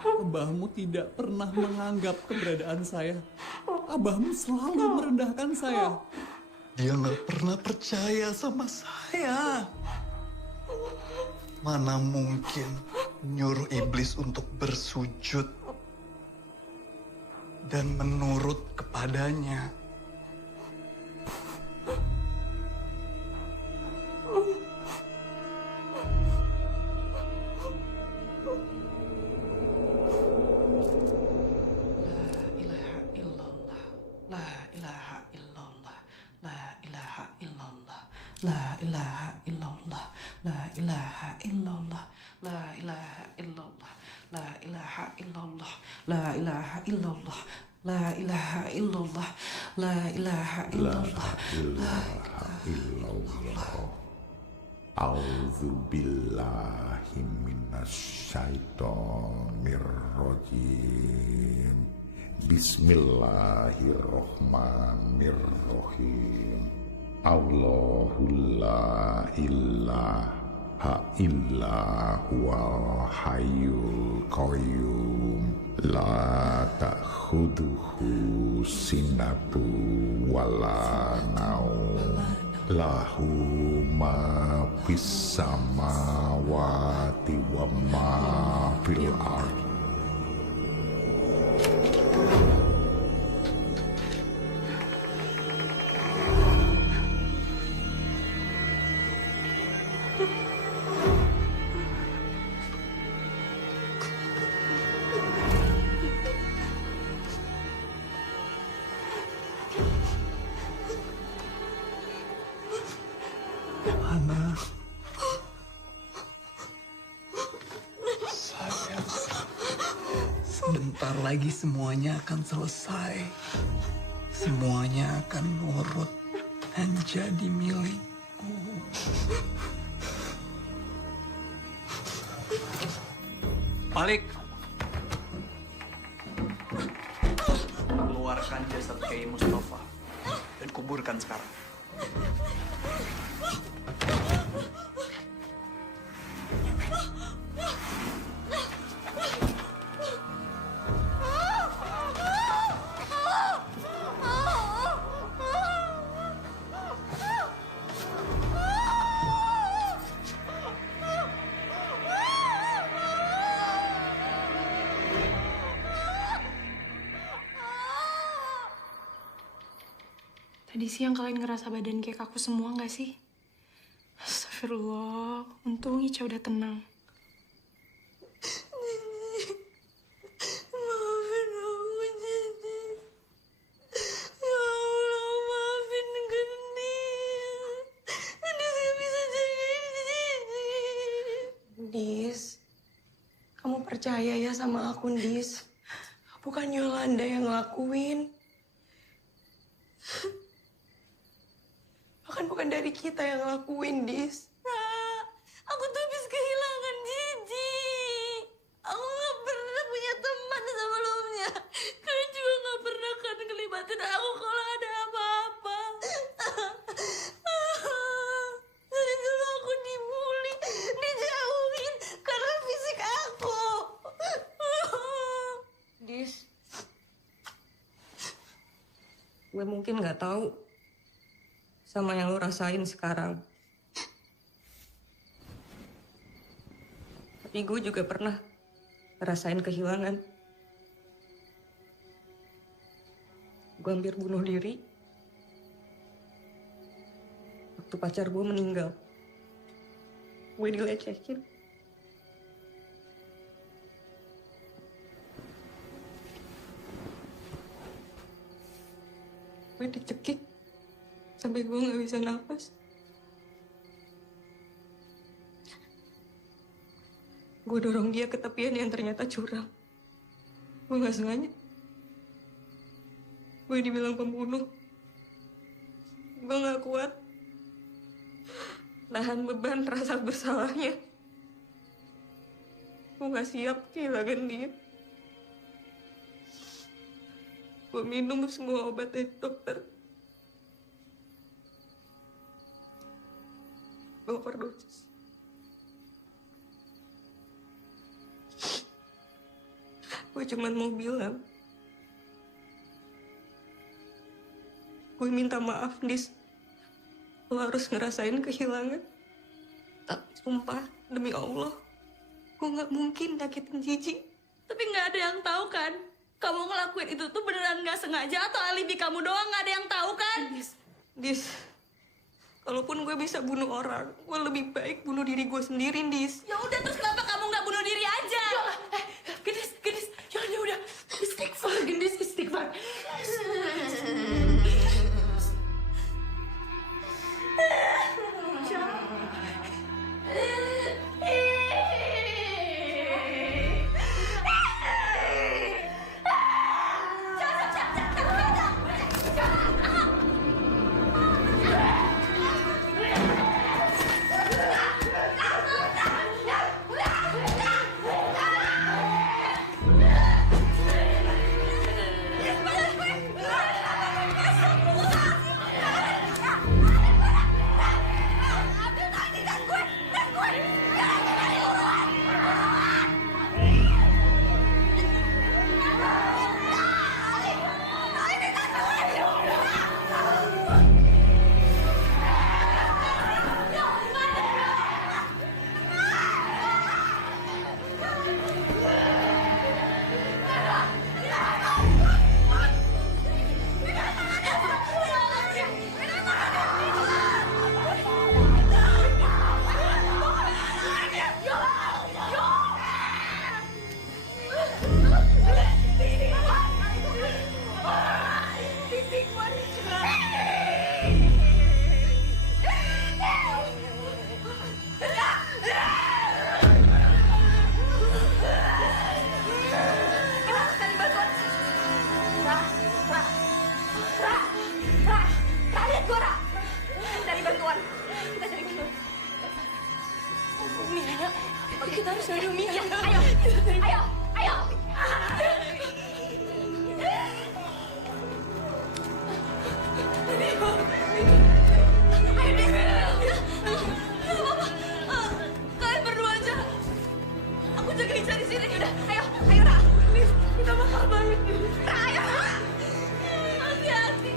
Abahmu tidak pernah menganggap keberadaan saya. Abahmu selalu merendahkan saya. Dia nggak pernah percaya sama saya. Mana mungkin nyuruh iblis untuk bersujud dan menurut kepadanya. La ilaha illallah, la ilaha illallah, la ilaha illallah, la ilaha illallah, la ilaha illallah, la ilaha illallah, la ilaha illallah, la ilaha A'udzu billahi minasyaitonir rajim. Bismillahirrahmanirrahim. Allahu la ilaha illa huwal hayyul qayyum. La ta'khudhuhu sinatu wala naum. Lahu ma fis samawati wa ma fil ardh. Hana, sayang, sebentar lagi semuanya akan selesai. Semuanya akan nurut dan jadi milikku. Balik. Keluarkan jasad Kiai Mustafa dan kuburkan sekarang. Tadi siang kalian ngerasa badan kayak kaku semua nggak sih? Astagfirullah, untung Ica udah tenang. Maafin aku, Cici. Ya Allah, maafin Gendis. Gendis gak bisa jagain Cici. Dis, kamu percaya ya sama aku, Dis? Bukan Yolanda yang ngelakuin. Bahkan bukan dari kita yang ngelakuin, Dis. Nah, aku tuh habis kehilangan Cici. Aku gak pernah punya teman sebelumnya. Kalian juga gak pernah kan ngelibatin aku kalau ada apa-apa. Dari dulu aku dibully, dijauhin karena fisik aku. Dis, gue mungkin nggak tahu sama yang lo rasain sekarang. Tapi gue juga pernah ngerasain kehilangan. Gue hampir bunuh diri waktu pacar gue meninggal. Gue dilecehin. Gue dicekik sampai gue nggak bisa nafas. Gue dorong dia ke tepian yang ternyata curam. Gue nggak sengaja. Gue dibilang pembunuh. Gue nggak kuat nahan beban rasa bersalahnya. Gue nggak siap kehilangan dia. Gue minum semua obat dari dokter. Gue overdosis. gue cuma mau bilang, gue minta maaf, Dis. Lo harus ngerasain kehilangan. Tapi sumpah, demi Allah, gue gak mungkin nyakitin Gigi. Tapi nggak ada yang tahu kan? Kamu ngelakuin itu tuh beneran nggak sengaja atau alibi kamu doang, nggak ada yang tahu kan? Dis, kalaupun gue bisa bunuh orang, gue lebih baik bunuh diri gue sendiri, Dis. Ya udah, terus kenapa kamu nggak bunuh diri aja? Gendis, ya udah, istighfar, Gendis, istighfar. Kita harus cari Umi. Ayo. Kalian berdua aja. Aku jaga Ica di sini. Udah, ayo, Ra. Kita bakal balik. Ra, ayo. Hati-hati.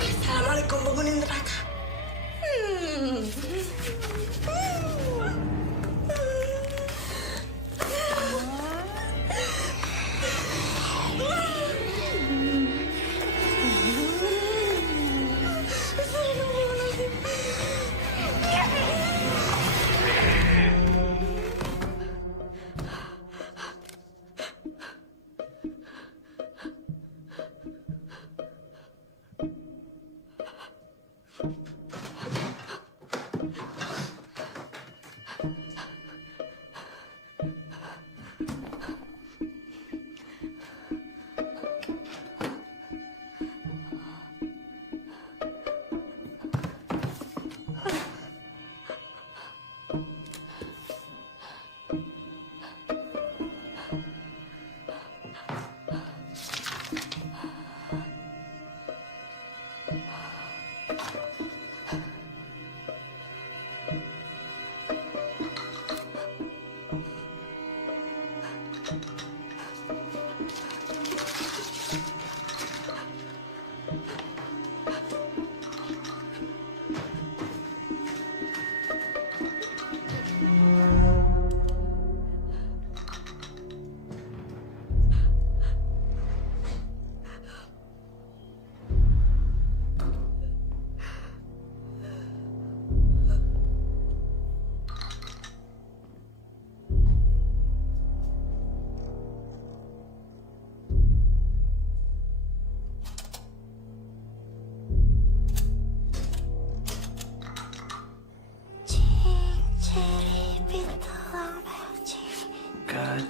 Assalamualaikum penghuni neraka.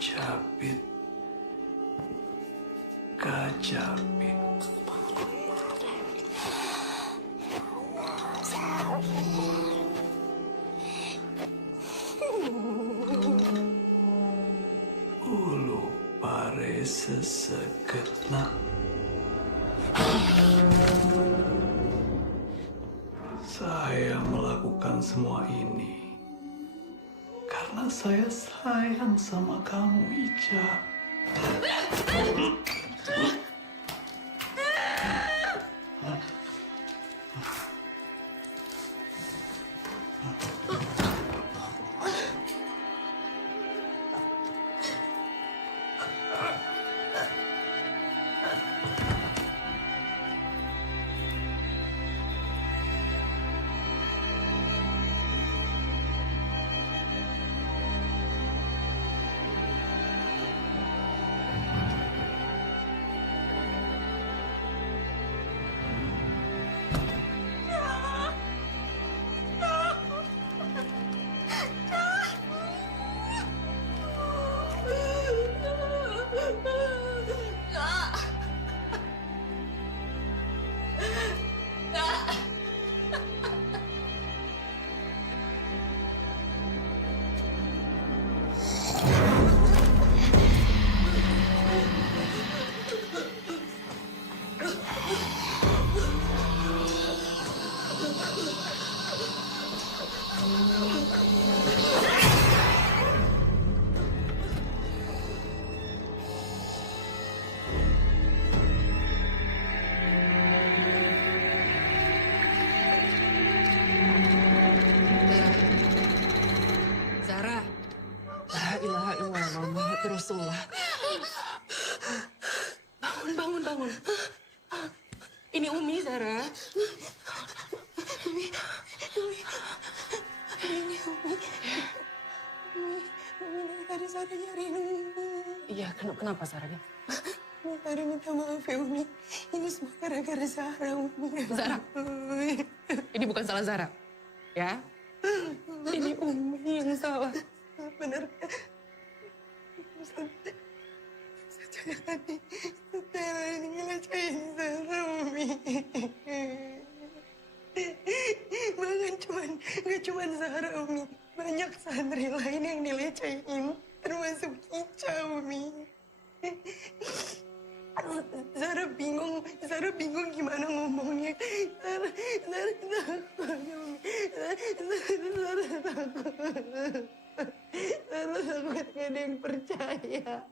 Kajapit. Kajapit. Ulu pare seseketna. Saya melakukan semua ini karena saya sayang sama kamu, Ica. Zara. La ilaha illallah Muhammad Rasulullah. Bangun. Ini Umi, Zara. Umi. Umi, tadi Zara nyariin Umi. Iya, kenapa Zara? Tadi minta maaf ya Umi. Ini semua gara-gara Zara, Umi. Zara. Ini bukan salah Zara. Ya. Ini Umi yang salah. Bener. Zara ini ngelecehin Zara, Umi. Gak cuman Zara, Umi. Banyak santri lain yang dilecehin. Termasuk Ica, Umi. Zara bingung gimana ngomongnya. Zara takut, Umi. Zara takut gak ada yang percaya.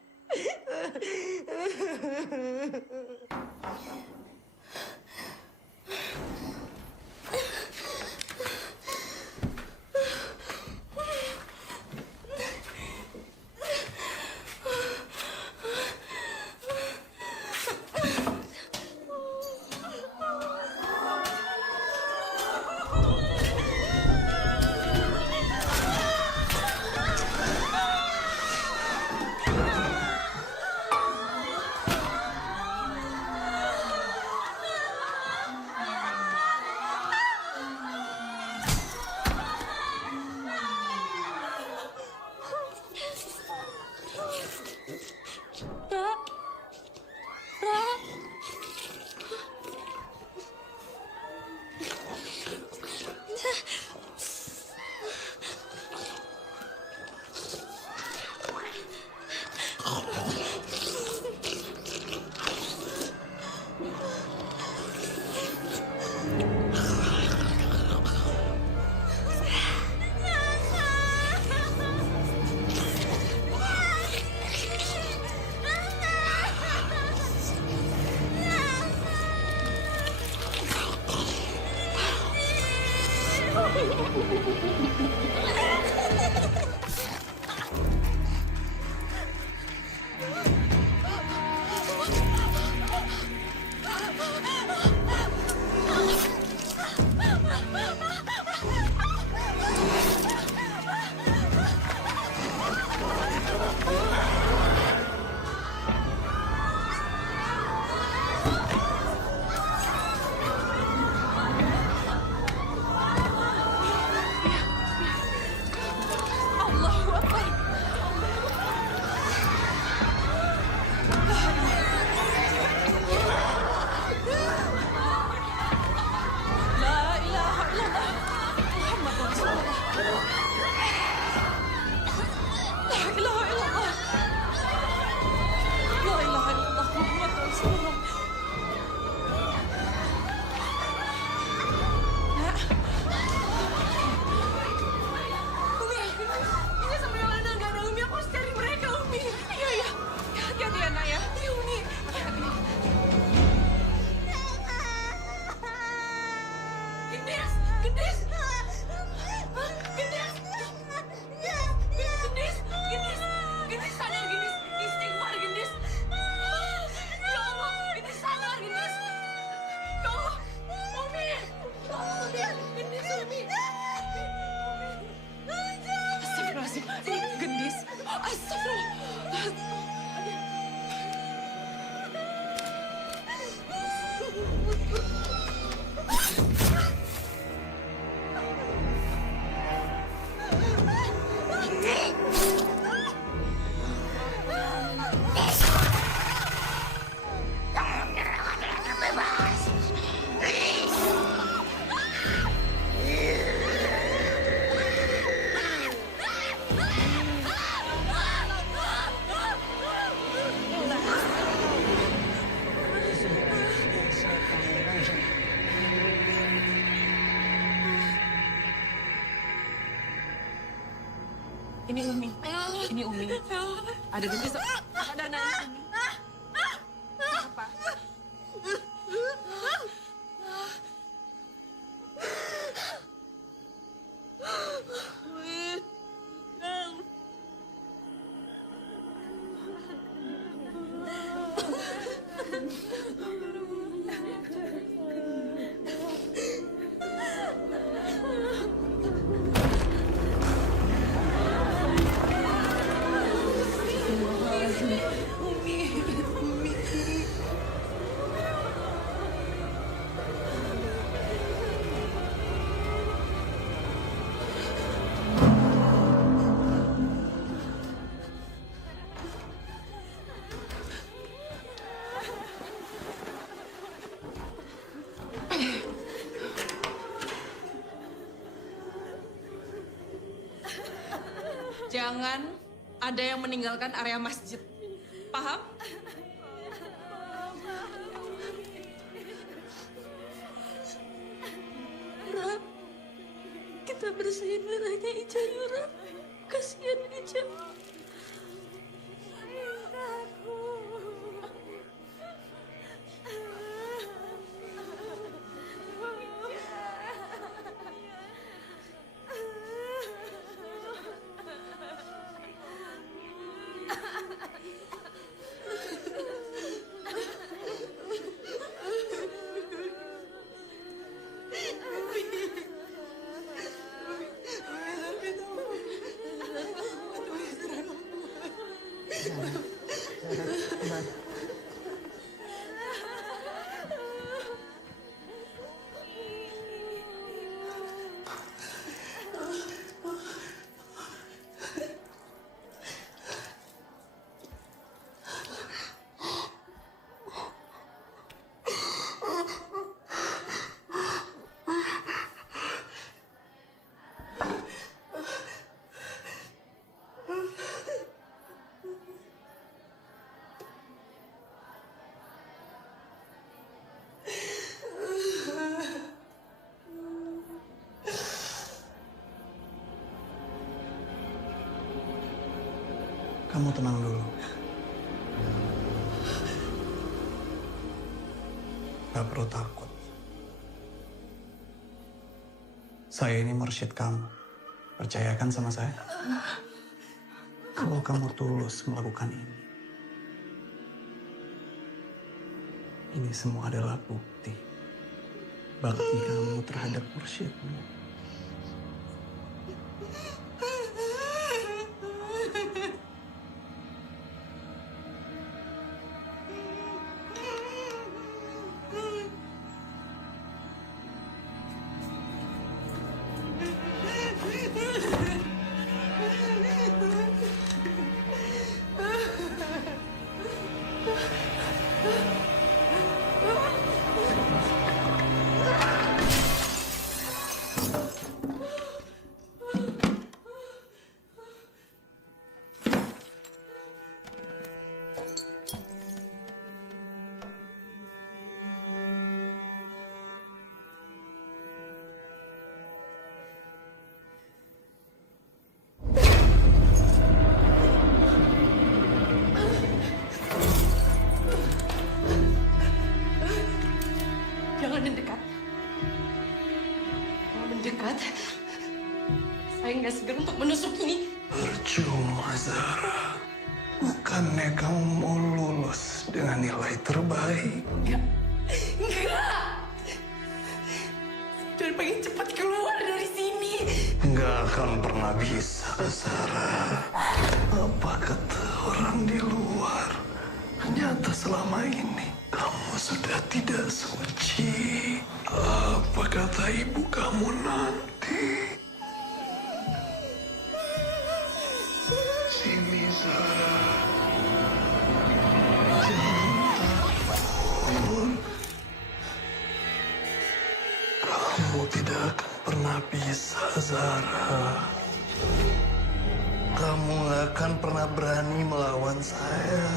Gendis! Gendis! Gendis! Gendis! Gendis sadar, Gendis! Istighfar, Gendis! Ya Allah, Gendis sadar, Gendis! Ya Allah, Umi! Ya Allah, Gendis, Umi! Astagfirullahaladzim. Gendis. Astagfirullah. Ini Umi. Ini Umi. Ada Gendis. Ada anak Umi. Apa? Jangan ada yang meninggalkan area masjid. Paham? Ra, kita bersihin darahnya Ica Yura. Kasihan Ica. Kamu tenang dulu. Gak perlu takut. Saya ini mursyid kamu. Percayakan sama saya. Kalau kamu tulus melakukan ini semua adalah bukti bakti kamu terhadap mursyidmu. mendekat, saya nggak segan untuk menusuk ini. Percuma, Zara. Bukannya kamu mau lulus dengan nilai terbaik? Enggak. Dan pengen cepat keluar dari sini. Nggak akan pernah bisa, Zara. Apa kata orang di luar? Ternyata selama ini kamu sudah tidak suci. Apa kata ibu kamu nanti? Sini, Zara. Jangan takut. Kamu tidak akan pernah bisa, Zara. Kamu nggak akan pernah berani melawan saya.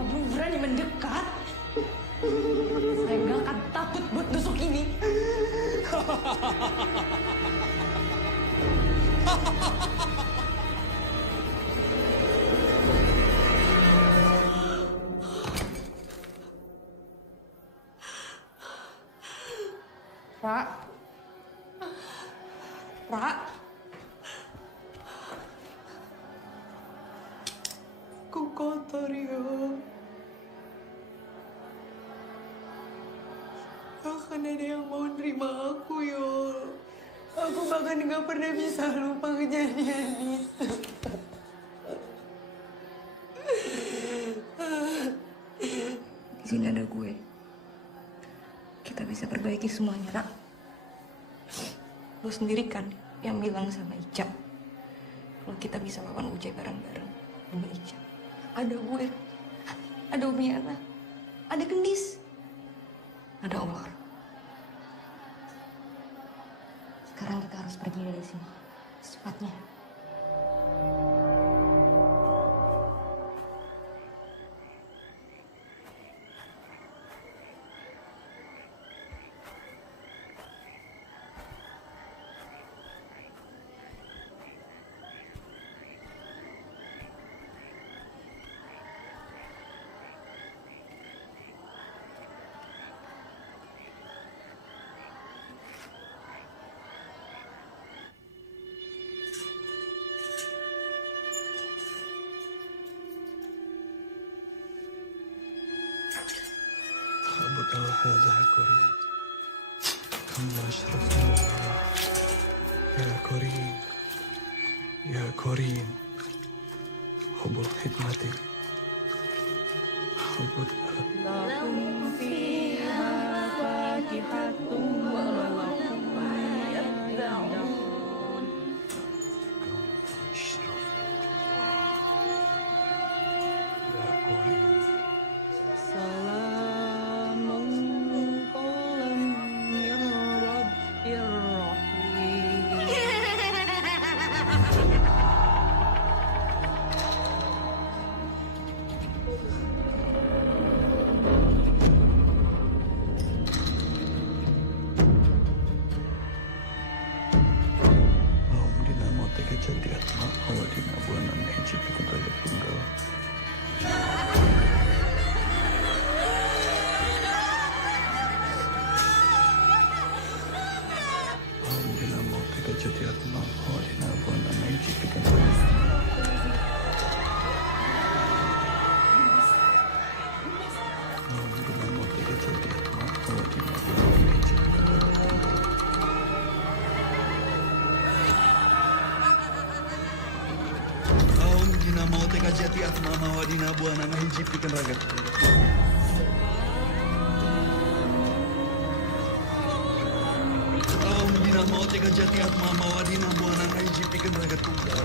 Kamu berani mendekat? Saya nggak akan takut buat nusuk ini. Pak. Pak. Aku kotor, ya. Akan ada yang mau nerima aku, Yol. Aku bahkan nggak pernah bisa lupa kejadian itu. Di sini ada gue. Kita bisa perbaiki semuanya, Nak. Lo sendiri kan yang bilang sama Ica kalau kita bisa lawan Ucai bareng-bareng demi Ica. Ada gue, ada Umiana, ada Gendis, ada Allah. Sekarang kita harus pergi dari sini secepatnya. Abdul Hadza Korin. Kamu asyrafna. Ya Korin. Ya Korin. Hubul khidmati. Hubul Lahum fiha fakihatun wa lahum ma yad'un. Ya Korin. Salamun qawlan min rabbir rahim. Om dinamo tega jadi atma awa dina buanan hiji pikun raga tunggal. Om dinamo tega jadi atma awa dina buanan hiji pikun raga Om dinamo tega jadi atma awa dina buanan hiji pikun raga tunggal. Om dinamo tega jati atma mawa dina buanan hiji pikun raga Om dinamo tega jati atma mawa dina buanan hiji pikun raga tunggal.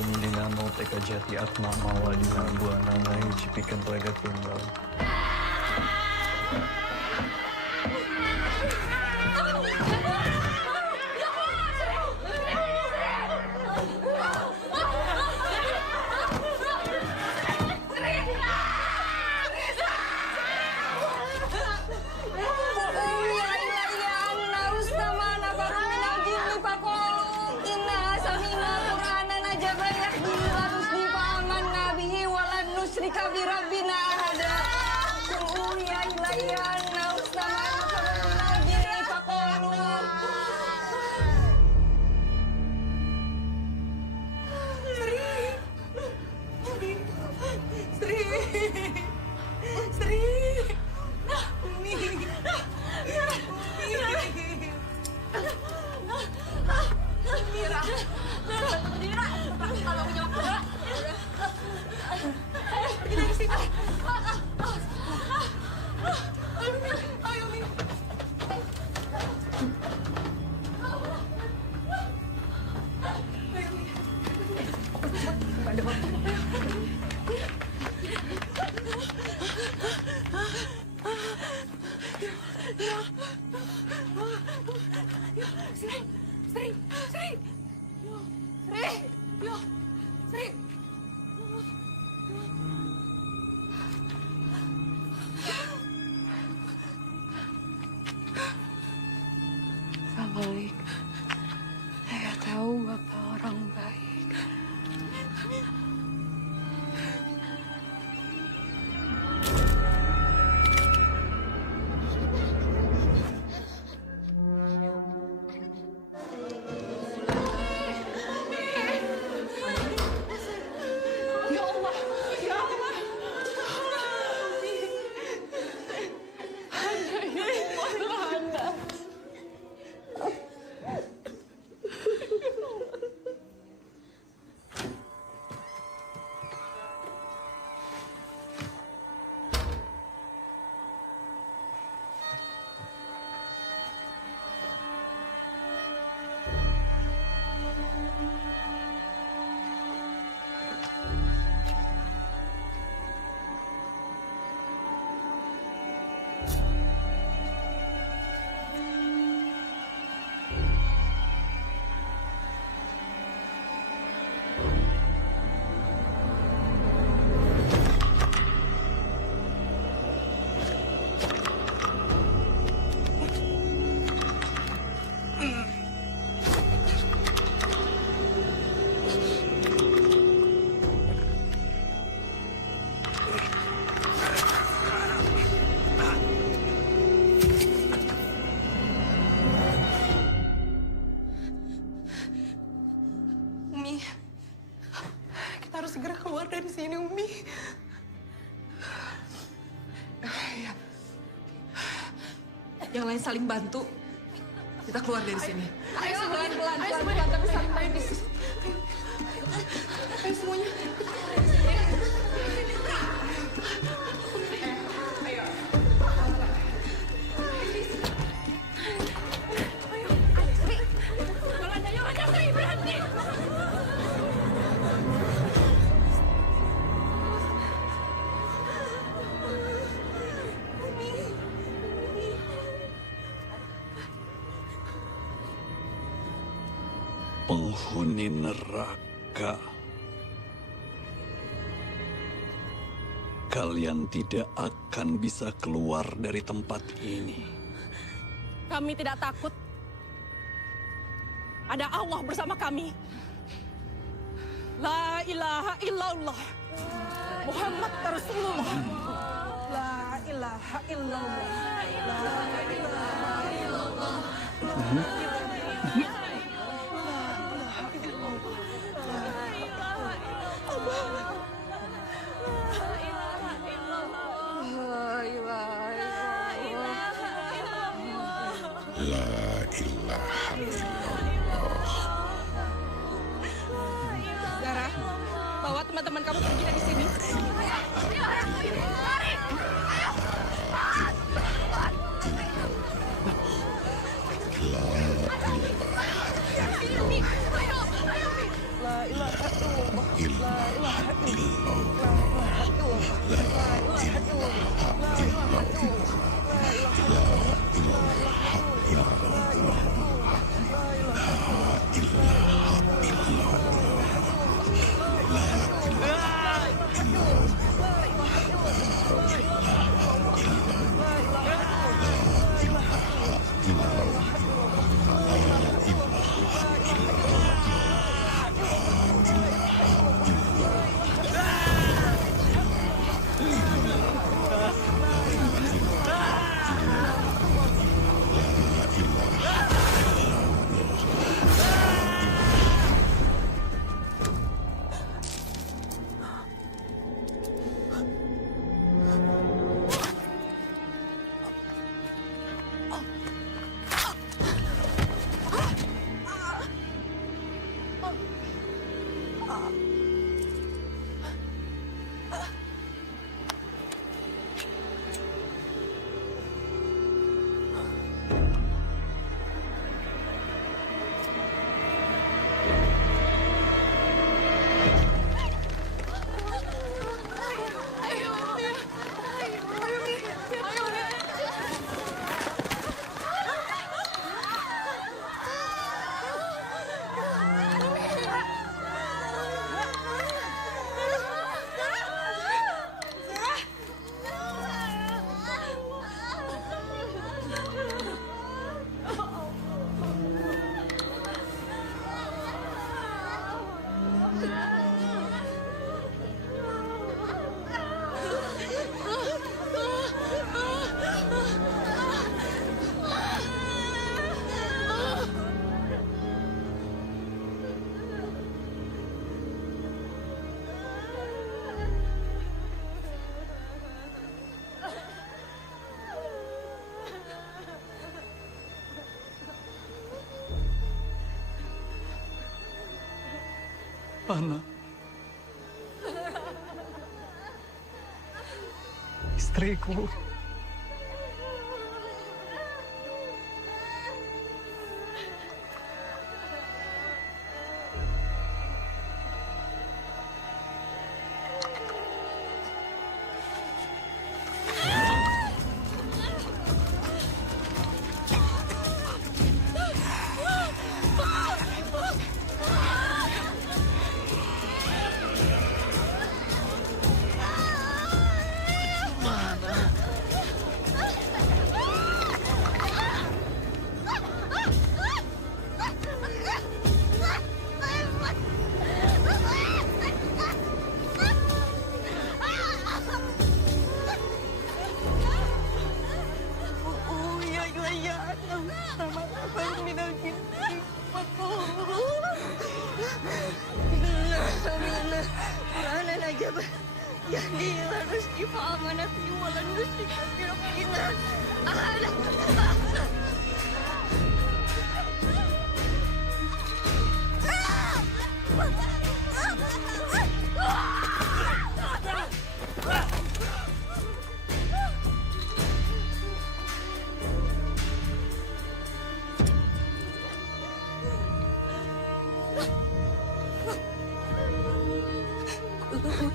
Om Dinamo Teka Jati Atma Mawadina Buana Nai Cipikan Telaga Tunggal. Baik. Saya tahu Bapak orang baik. Ya Allah, ya Allah. Anda. Umi, kita harus segera keluar dari sini, Umi. Ya. Yang lain saling bantu. Kita keluar dari sini. Ayo, pelan-pelan, tapi saling bantu. Ayo semuanya. Penghuni neraka. Kalian tidak akan bisa keluar dari tempat ini. Kami tidak takut. Ada Allah bersama kami. La ilaha illallah. Muhammad Rasulullah. La ilaha illallah. La ilaha illallah. La ilaha illallah. Zara, bawa teman-teman kamu pergi dari sini. La ilaha illallah. Ana. Istriku. Jadi harus dipamanati walau nusi kepinang.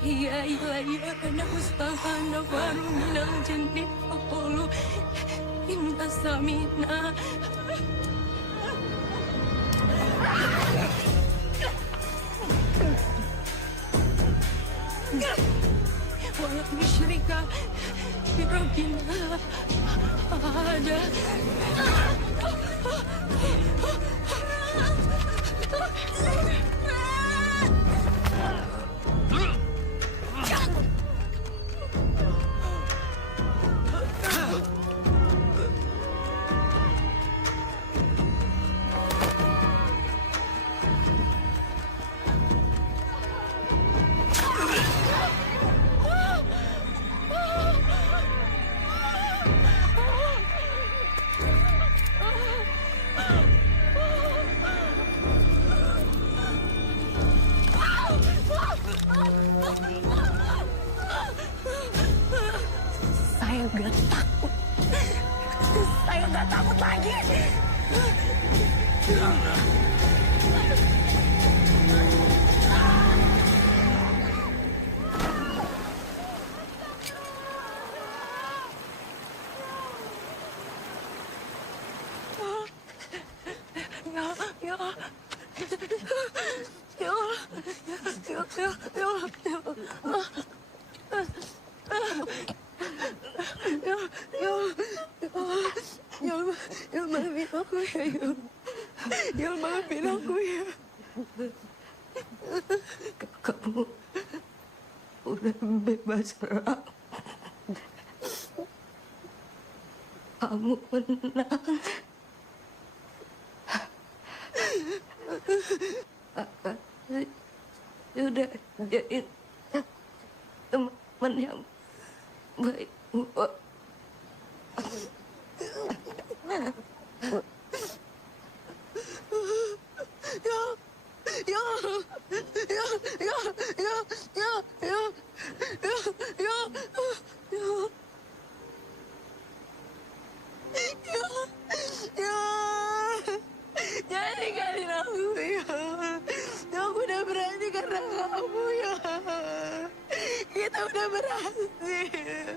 Iya, anak mustahana baru minal jannah aqulu inna samina. Wala musyrika birabbina ada. Saya nggak takut. Saya nggak takut lagi. Ya maafin aku ya, ya maafin aku ya. Kamu udah bebas, Ra. Kamu menang. Sudah jadi teman yang baik. Jangan tinggalin aku ya. Aku udah berani karena kamu ya. Kita udah berhasil.